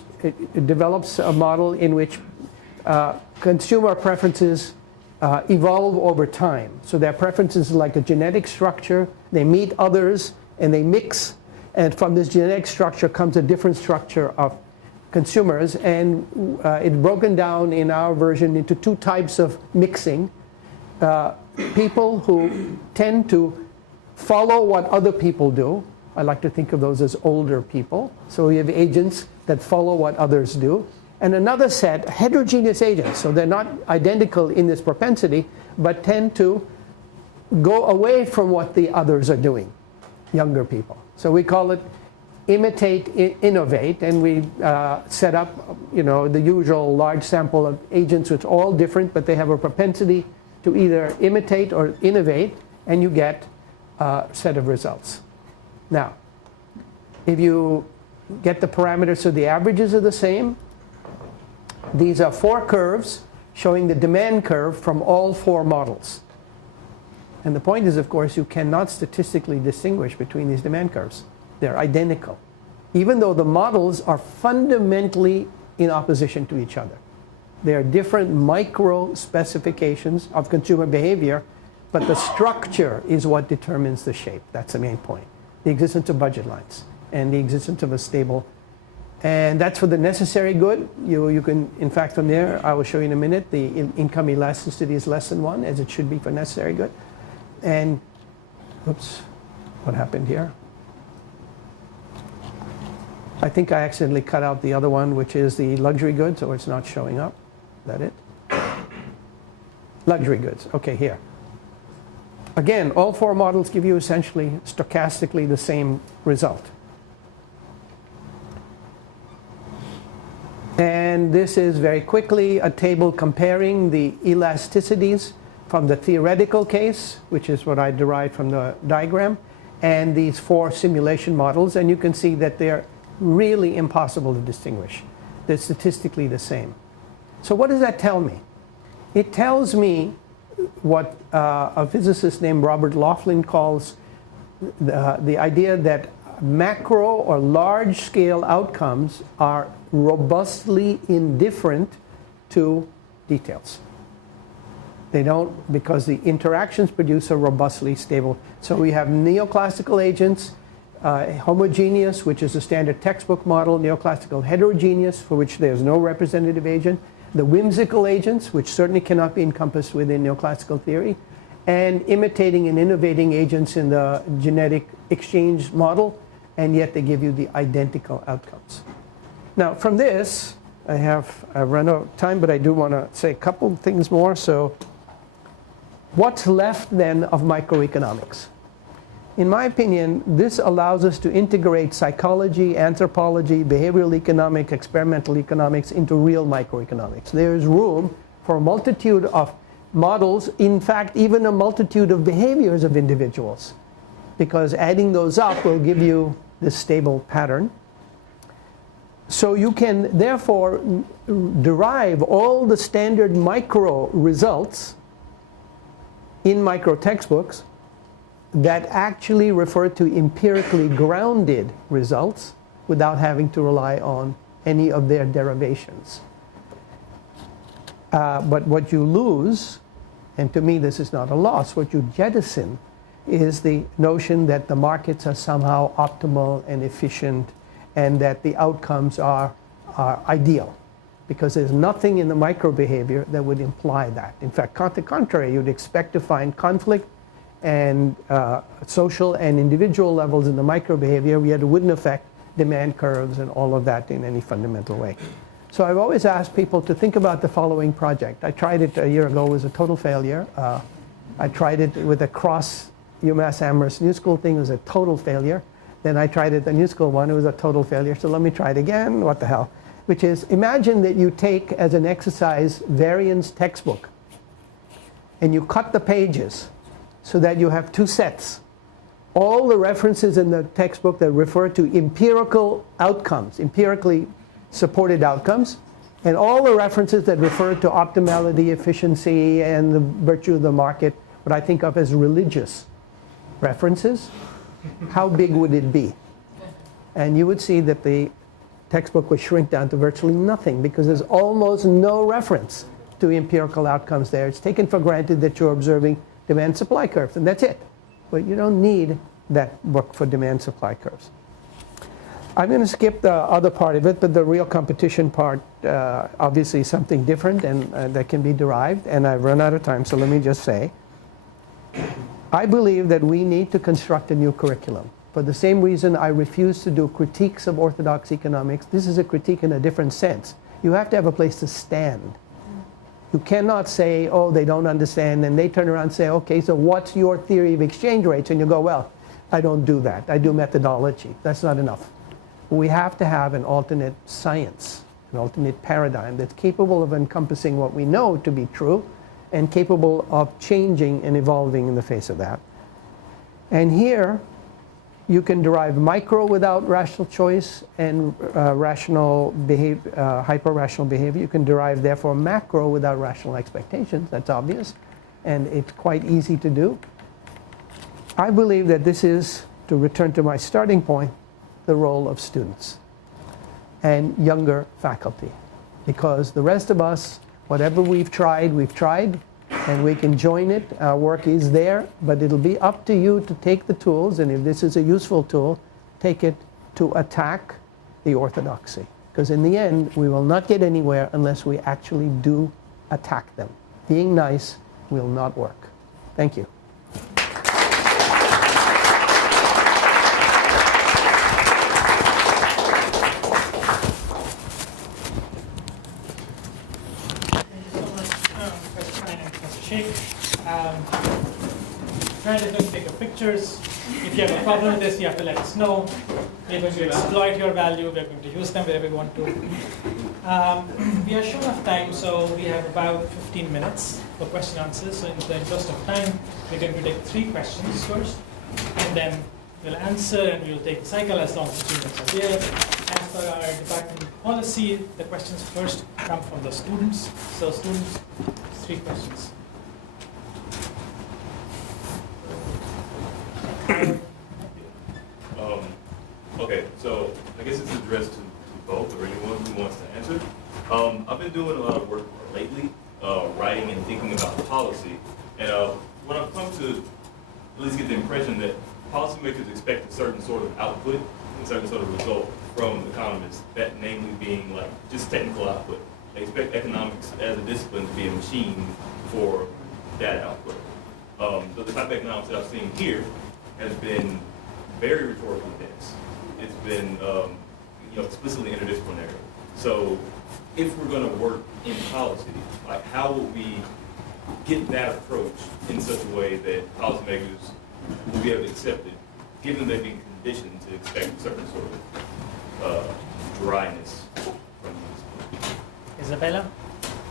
develops a model in which consumer preferences evolve over time. So their preferences are like a genetic structure. They meet others and they mix. And from this genetic structure comes a different structure of consumers. And it's broken down in our version into 2 types of mixing. People who tend to follow what other people do. I like to think of those as older people. So we have agents that follow what others do. And another set, heterogeneous agents. So they're not identical in this propensity, but tend to go away from what the others are doing, younger people. So we call it imitate, innovate, and we set up, the usual large sample of agents which are all different, but they have a propensity to either imitate or innovate, and you get a set of results. Now, if you get the parameters so the averages are the same, these are 4 curves showing the demand curve from all 4 models. And the point is, of course, you cannot statistically distinguish between these demand curves. They're identical, even though the models are fundamentally in opposition to each other. They are different micro specifications of consumer behavior, but the structure is what determines the shape. That's the main point. The existence of budget lines and the existence of a stable. And that's for the necessary good. You can, in fact, from there, I will show you in a minute, the income elasticity is less than 1, as it should be for necessary good. And, oops, what happened here? I think I accidentally cut out the other one, which is the luxury goods, or it's not showing up. Is that it? Luxury goods. Okay, here. Again, all 4 models give you essentially stochastically the same result. And this is very quickly a table comparing the elasticities from the theoretical case, which is what I derived from the diagram, and these 4 simulation models. And you can see that they're really impossible to distinguish. They're statistically the same. So what does that tell me? It tells me what a physicist named Robert Laughlin calls the idea that macro or large-scale outcomes are robustly indifferent to details. They don't, because the interactions produce a robustly stable. So we have neoclassical agents, homogeneous, which is a standard textbook model, neoclassical heterogeneous, for which there's no representative agent, the whimsical agents, which certainly cannot be encompassed within neoclassical theory, and imitating and innovating agents in the genetic exchange model, and yet they give you the identical outcomes. Now, from this, I've run out of time, but I do want to say a couple things more. So what's left then of microeconomics? In my opinion, this allows us to integrate psychology, anthropology, behavioral economics, experimental economics into real microeconomics. There is room for a multitude of models, in fact, even a multitude of behaviors of individuals, because adding those up will give you this stable pattern. So you can therefore derive all the standard micro results in micro textbooks that actually refer to empirically grounded results without having to rely on any of their derivations. But what you lose, and to me this is not a loss, what you jettison is the notion that the markets are somehow optimal and efficient and that the outcomes are ideal. Because there's nothing in the micro behavior that would imply that. In fact, on the contrary, you'd expect to find conflict and social and individual levels in the micro behavior, yet it wouldn't affect demand curves and all of that in any fundamental way. So I've always asked people to think about the following project. I tried it a year ago, it was a total failure. I tried it with a cross UMass Amherst New School thing, it was a total failure. Then I tried it the New School one, it was a total failure. So let me try it again, what the hell. Which is, imagine that you take as an exercise variance textbook and you cut the pages so that you have two sets. All the references in the textbook that refer to empirical outcomes, empirically supported outcomes, and all the references that refer to optimality, efficiency, and the virtue of the market, what I think of as religious references. How big would it be? And you would see that the textbook would shrink down to virtually nothing because there's almost no reference to empirical outcomes there. It's taken for granted that you're observing demand-supply curves, and that's it. But you don't need that book for demand-supply curves. I'm going to skip the other part of it, but the real competition part, obviously is something different and that can be derived, and I've run out of time, so let me just say, I believe that we need to construct a new curriculum. For the same reason I refuse to do critiques of orthodox economics, this is a critique in a different sense. You have to have a place to stand. You cannot say, oh, they don't understand, and they turn around and say, okay, so what's your theory of exchange rates? And you go, well, I don't do that. I do methodology. That's not enough. We have to have an alternate science, an alternate paradigm that's capable of encompassing what we know to be true and capable of changing and evolving in the face of that. And here, you can derive micro without rational choice and hyper-rational behavior. You can derive, therefore, macro without rational expectations. That's obvious. And it's quite easy to do. I believe that this is, to return to my starting point, the role of students and younger faculty. Because the rest of us, whatever we've tried, and we can join it. Our work is there, but it'll be up to you to take the tools, and if this is a useful tool, take it to attack the orthodoxy. Because in the end, we will not get anywhere unless we actually do attack them. Being nice will not work. Thank you. Trying to take your pictures. If you have a problem with this, you have to let us know. We're going to exploit your value. We're going to use them wherever we want to. We are short of time, so we have about 15 minutes for question answers. So in the interest of time, we're going to take 3 questions first, and then we'll answer, and we'll take the cycle as long as the students are there. As per our department policy, the questions first come from the students. So students, 3 questions. Okay, so I guess it's addressed to both or anyone who wants to answer. I've been doing a lot of work lately, writing and thinking about policy, and what I've come to at least get the impression that policymakers expect a certain sort of output and certain sort of result from economists, that namely being like just technical output. They expect economics as a discipline to be a machine for data output. So the type of economics that I've seen here has been very rhetorically dense. It's been explicitly interdisciplinary. So if we're going to work in policy, like how would we get that approach in such a way that policymakers will be able to accept it, given they've been conditioned to expect a certain sort of dryness from these? Isabella?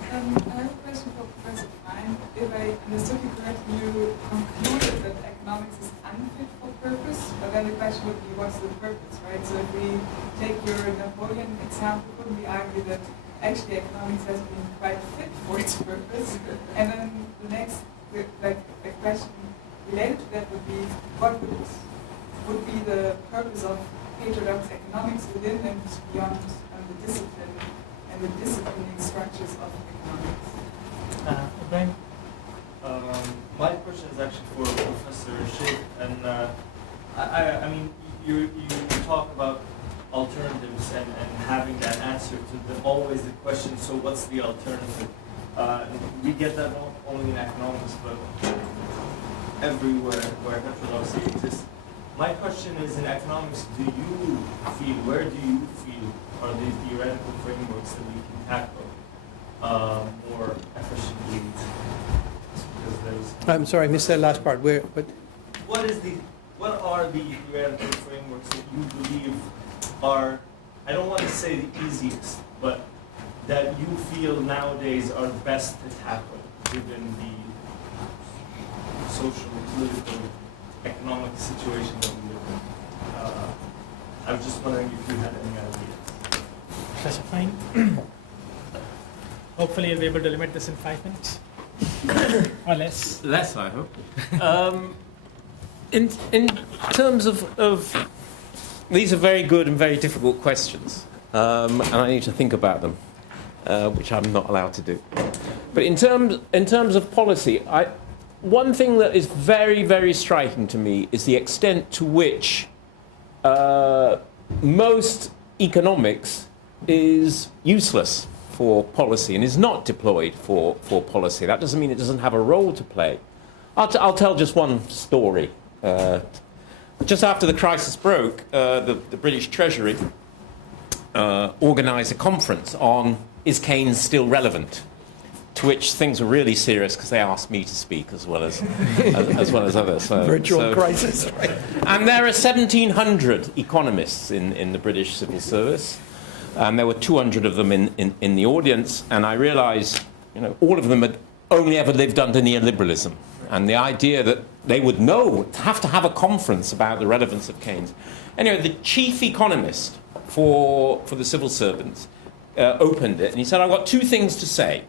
I have a question for Professor that's fine. If I understood you correctly, you concluded that economics is unfit for purpose, but then the question would be, what's the purpose, right? So if we take your Napoleon example, couldn't we argue that actually economics has been quite fit for its purpose? And then the next, like, a question related to that would be, what would be the purpose of heterodox economics within and beyond the discipline and the disciplining structures of economics? Brian? My question is actually for Professor Sheikh, and I mean, you talk about alternatives and having that answer to always the question, so what's the alternative? We get that not only in economics, but everywhere where heterodoxy exists. My question is, in economics, where do you feel are the theoretical frameworks that we can tackle more efficiently? I'm sorry, I missed that last part. Where? What are the theoretical frameworks that you believe are, I don't want to say the easiest, but that you feel nowadays are best to tackle given the social, political, economic situation that we live in? I was just wondering if you had any ideas. That's fine. Hopefully you'll be able to limit this in 5 minutes. Or less. Less, I hope. In terms of these are very good and very difficult questions, and I need to think about them, which I'm not allowed to do. But in terms of policy, one thing that is very, very striking to me is the extent to which most economics is useless for policy and is not deployed for policy. That doesn't mean it doesn't have a role to play. I'll tell just one story. Just after the crisis broke, the British Treasury organised a conference on, is Keynes still relevant? To which things were really serious because they asked me to speak as well as others. Virtual crisis, right? And there are 1,700 economists in the British civil service. And there were 200 of them in the audience, and I realized, all of them had only ever lived under neoliberalism. And the idea that they would have to have a conference about the relevance of Keynes. Anyway, the chief economist for the civil servants opened it, and he said, I've got two things to say.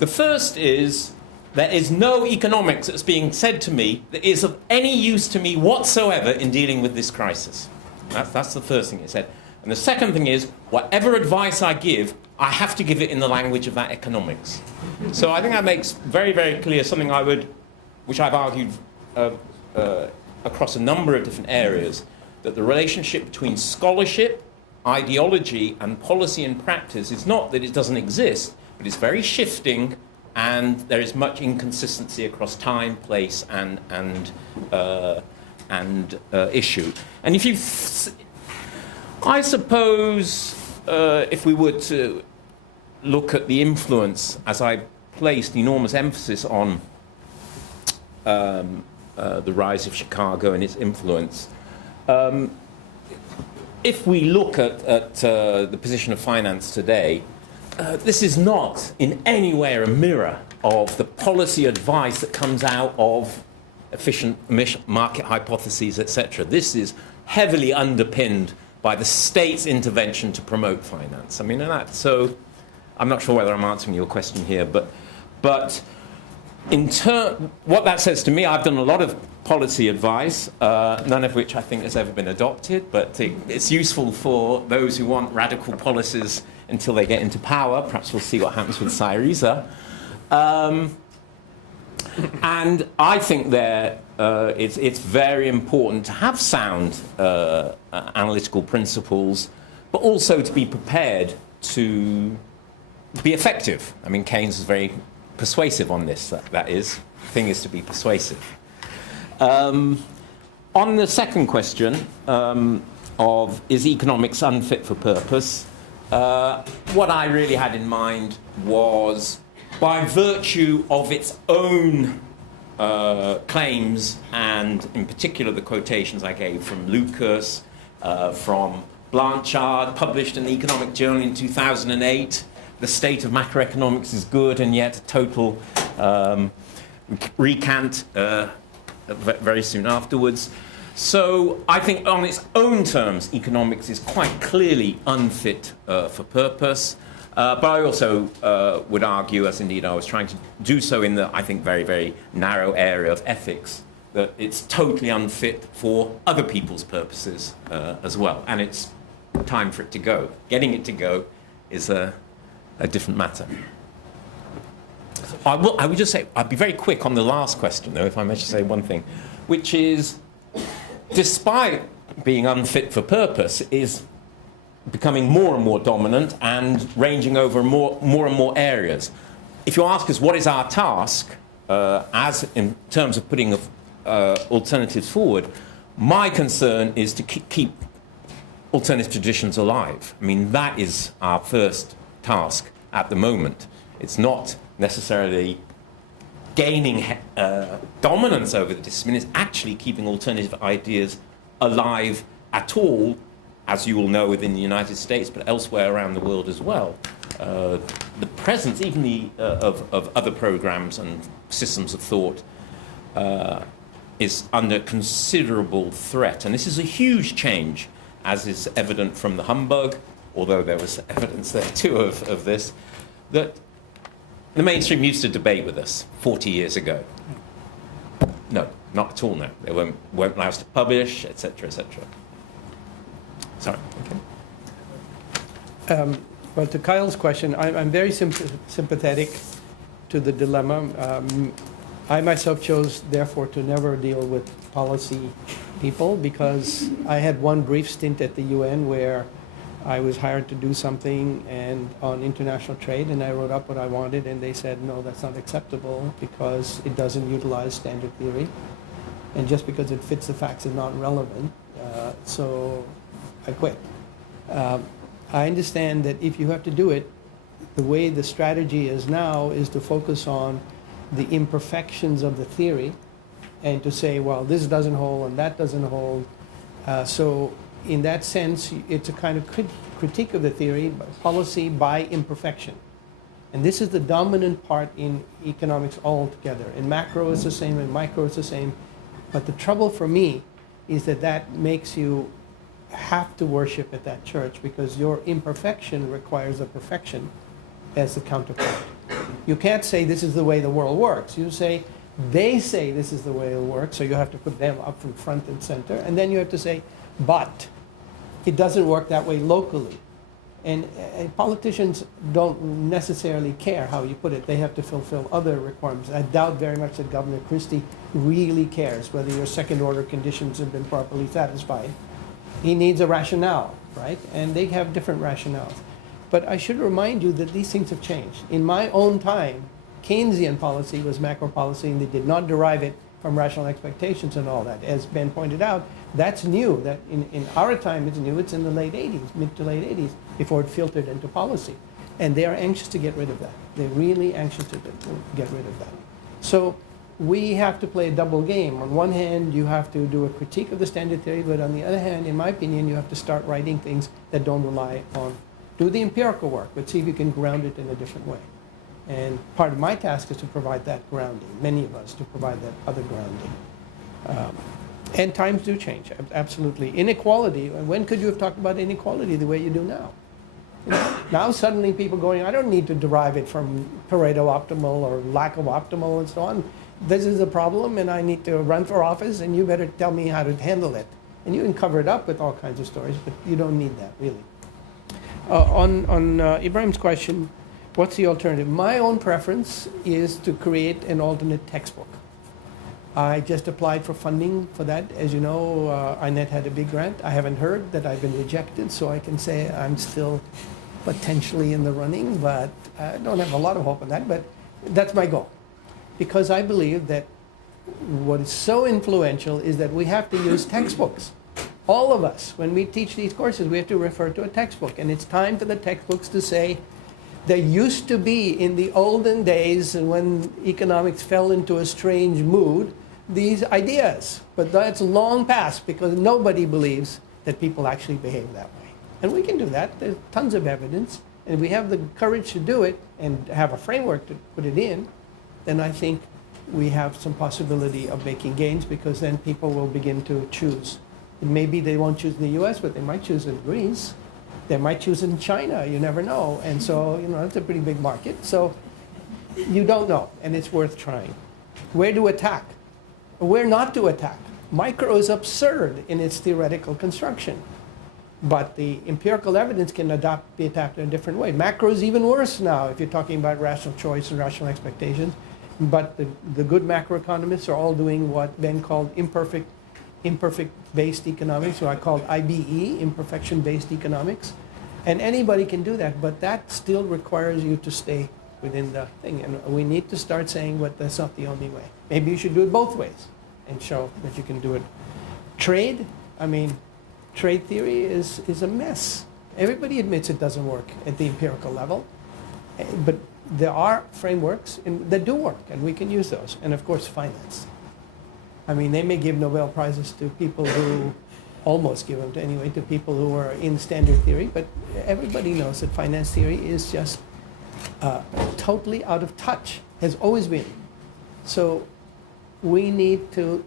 The first is, there is no economics that's being said to me that is of any use to me whatsoever in dealing with this crisis. That's the first thing he said. And the second thing is, whatever advice I give, I have to give it in the language of that economics. So I think that makes very, very clear something which I've argued across a number of different areas, that the relationship between scholarship, ideology, and policy and practice is not that it doesn't exist, but it's very shifting, and there is much inconsistency across time, place, and issue. And if you I suppose if we were to look at the influence, as I placed enormous emphasis on the rise of Chicago and its influence, if we look at the position of finance today, this is not in any way a mirror of the policy advice that comes out of efficient market hypotheses, etc. This is heavily underpinned by the state's intervention to promote finance. I mean, so I'm not sure whether I'm answering your question here, but what that says to me, I've done a lot of policy advice, none of which I think has ever been adopted, but it's useful for those who want radical policies until they get into power. Perhaps we'll see what happens with Syriza. And I think it's very important to have sound analytical principles, but also to be prepared to be effective. I mean, Keynes is very persuasive on this. That is, the thing is to be persuasive. On the second question of is economics unfit for purpose, what I really had in mind was, by virtue of its own claims, and in particular the quotations I gave from Lucas, from Blanchard, published in the Economic Journal in 2008, the state of macroeconomics is good, and yet a total recant very soon afterwards. So I think on its own terms, economics is quite clearly unfit for purpose. But I also would argue, as indeed I was trying to do so in the, I think, very, very narrow area of ethics, that it's totally unfit for other people's purposes as well. And it's time for it to go. Getting it to go is a different matter. I would just say, I'll be very quick on the last question, though, if I may just say one thing, which is, despite being unfit for purpose, is becoming more and more dominant and ranging over more and more areas. If you ask us what is our task, as in terms of putting alternatives forward, my concern is to keep alternative traditions alive. I mean, that is our first task at the moment. It's not necessarily gaining dominance over the discipline, it's actually keeping alternative ideas alive at all, as you all know, within the United States, but elsewhere around the world as well. The presence, even of other programs and systems of thought, is under considerable threat. And this is a huge change, as is evident from the humbug, although there was evidence there too of this, that the mainstream used to debate with us 40 years ago. No, not at all now. They won't allow us to publish, etc., etc. Sorry. Okay. Well, to Kyle's question, I'm very sympathetic to the dilemma. I myself chose, therefore, to never deal with policy people because I had one brief stint at the UN where I was hired to do something and on international trade, and I wrote up what I wanted, and they said, no, that's not acceptable because it doesn't utilize standard theory, and just because it fits the facts is not relevant. So I quit. I understand that if you have to do it, the way the strategy is now is to focus on the imperfections of the theory and to say, well, this doesn't hold and that doesn't hold. So in that sense, it's a kind of critique of the theory, policy by imperfection. And this is the dominant part in economics altogether. In macro it's the same, in micro it's the same. But the trouble for me is that that makes you have to worship at that church because your imperfection requires a perfection as the counterpart. You can't say this is the way the world works. You say, they say this is the way it works, so you have to put them up in front and center. And then you have to say, but it doesn't work that way locally. And politicians don't necessarily care how you put it. They have to fulfill other requirements. I doubt very much that Governor Christie really cares whether your second order conditions have been properly satisfied. He needs a rationale, right? And they have different rationales. But I should remind you that these things have changed. In my own time, Keynesian policy was macro policy, and they did not derive it from rational expectations and all that. As Ben pointed out, that's new. That in our time it's new. It's in the late 80s, mid to late 80s, before it filtered into policy. And they are anxious to get rid of that. They're really anxious to get rid of that. So we have to play a double game. On one hand, you have to do a critique of the standard theory, but on the other hand, in my opinion, you have to start writing things that don't rely on, do the empirical work, but see if you can ground it in a different way. And part of my task is to provide that grounding, many of us to provide that other grounding. And times do change, absolutely. Inequality, when could you have talked about inequality the way you do now? You know, now suddenly people going, I don't need to derive it from Pareto optimal or lack of optimal and so on. This is a problem and I need to run for office and you better tell me how to handle it. And you can cover it up with all kinds of stories, but you don't need that, really. On Ibrahim's question, what's the alternative? My own preference is to create an alternate textbook. I just applied for funding for that. As you know, INET had a big grant. I haven't heard that I've been rejected, so I can say I'm still potentially in the running, but I don't have a lot of hope in that, but that's my goal. Because I believe that what is so influential is that we have to use textbooks. All of us, when we teach these courses, we have to refer to a textbook. And it's time for the textbooks to say, there used to be, in the olden days, when economics fell into a strange mood, these ideas. But that's long past because nobody believes that people actually behave that way. And we can do that. There's tons of evidence. And if we have the courage to do it and have a framework to put it in, then I think we have some possibility of making gains, because then people will begin to choose. And maybe they won't choose in the US, but they might choose in Greece. They might choose in China, you never know. And so, that's a pretty big market. So you don't know, and it's worth trying. Where to attack? Where not to attack? Micro is absurd in its theoretical construction. But the empirical evidence can be adapted in a different way. Macro is even worse now if you're talking about rational choice and rational expectations. But the good macroeconomists are all doing what Ben called imperfect-based economics, or I called IBE, imperfection-based economics. And anybody can do that, but that still requires you to stay within the thing. And we need to start saying, but that's not the only way. Maybe you should do it both ways and show that you can do it. Trade, trade theory is a mess. Everybody admits it doesn't work at the empirical level, but there are frameworks that do work, and we can use those. And of course, finance. They may give Nobel Prizes to people who almost give them to people who are in standard theory, but everybody knows that finance theory is just totally out of touch, has always been. So we need to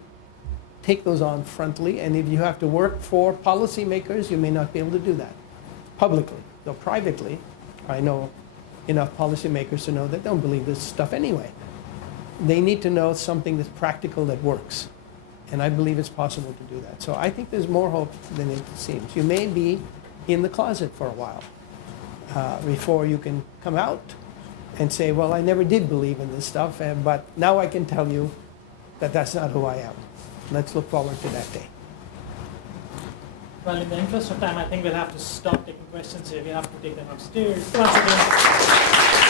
take those on frontally, and if you have to work for policymakers, you may not be able to do that publicly. Though privately, I know enough policymakers to know that they don't believe this stuff anyway. They need to know something that's practical, that works. And I believe it's possible to do that. So I think there's more hope than it seems. You may be in the closet for a while before you can come out and say, well, I never did believe in this stuff, but now I can tell you that that's not who I am. Let's look forward to that day. Well, in the interest of time, I think we'll have to stop taking questions here. We have to take them upstairs. Once again.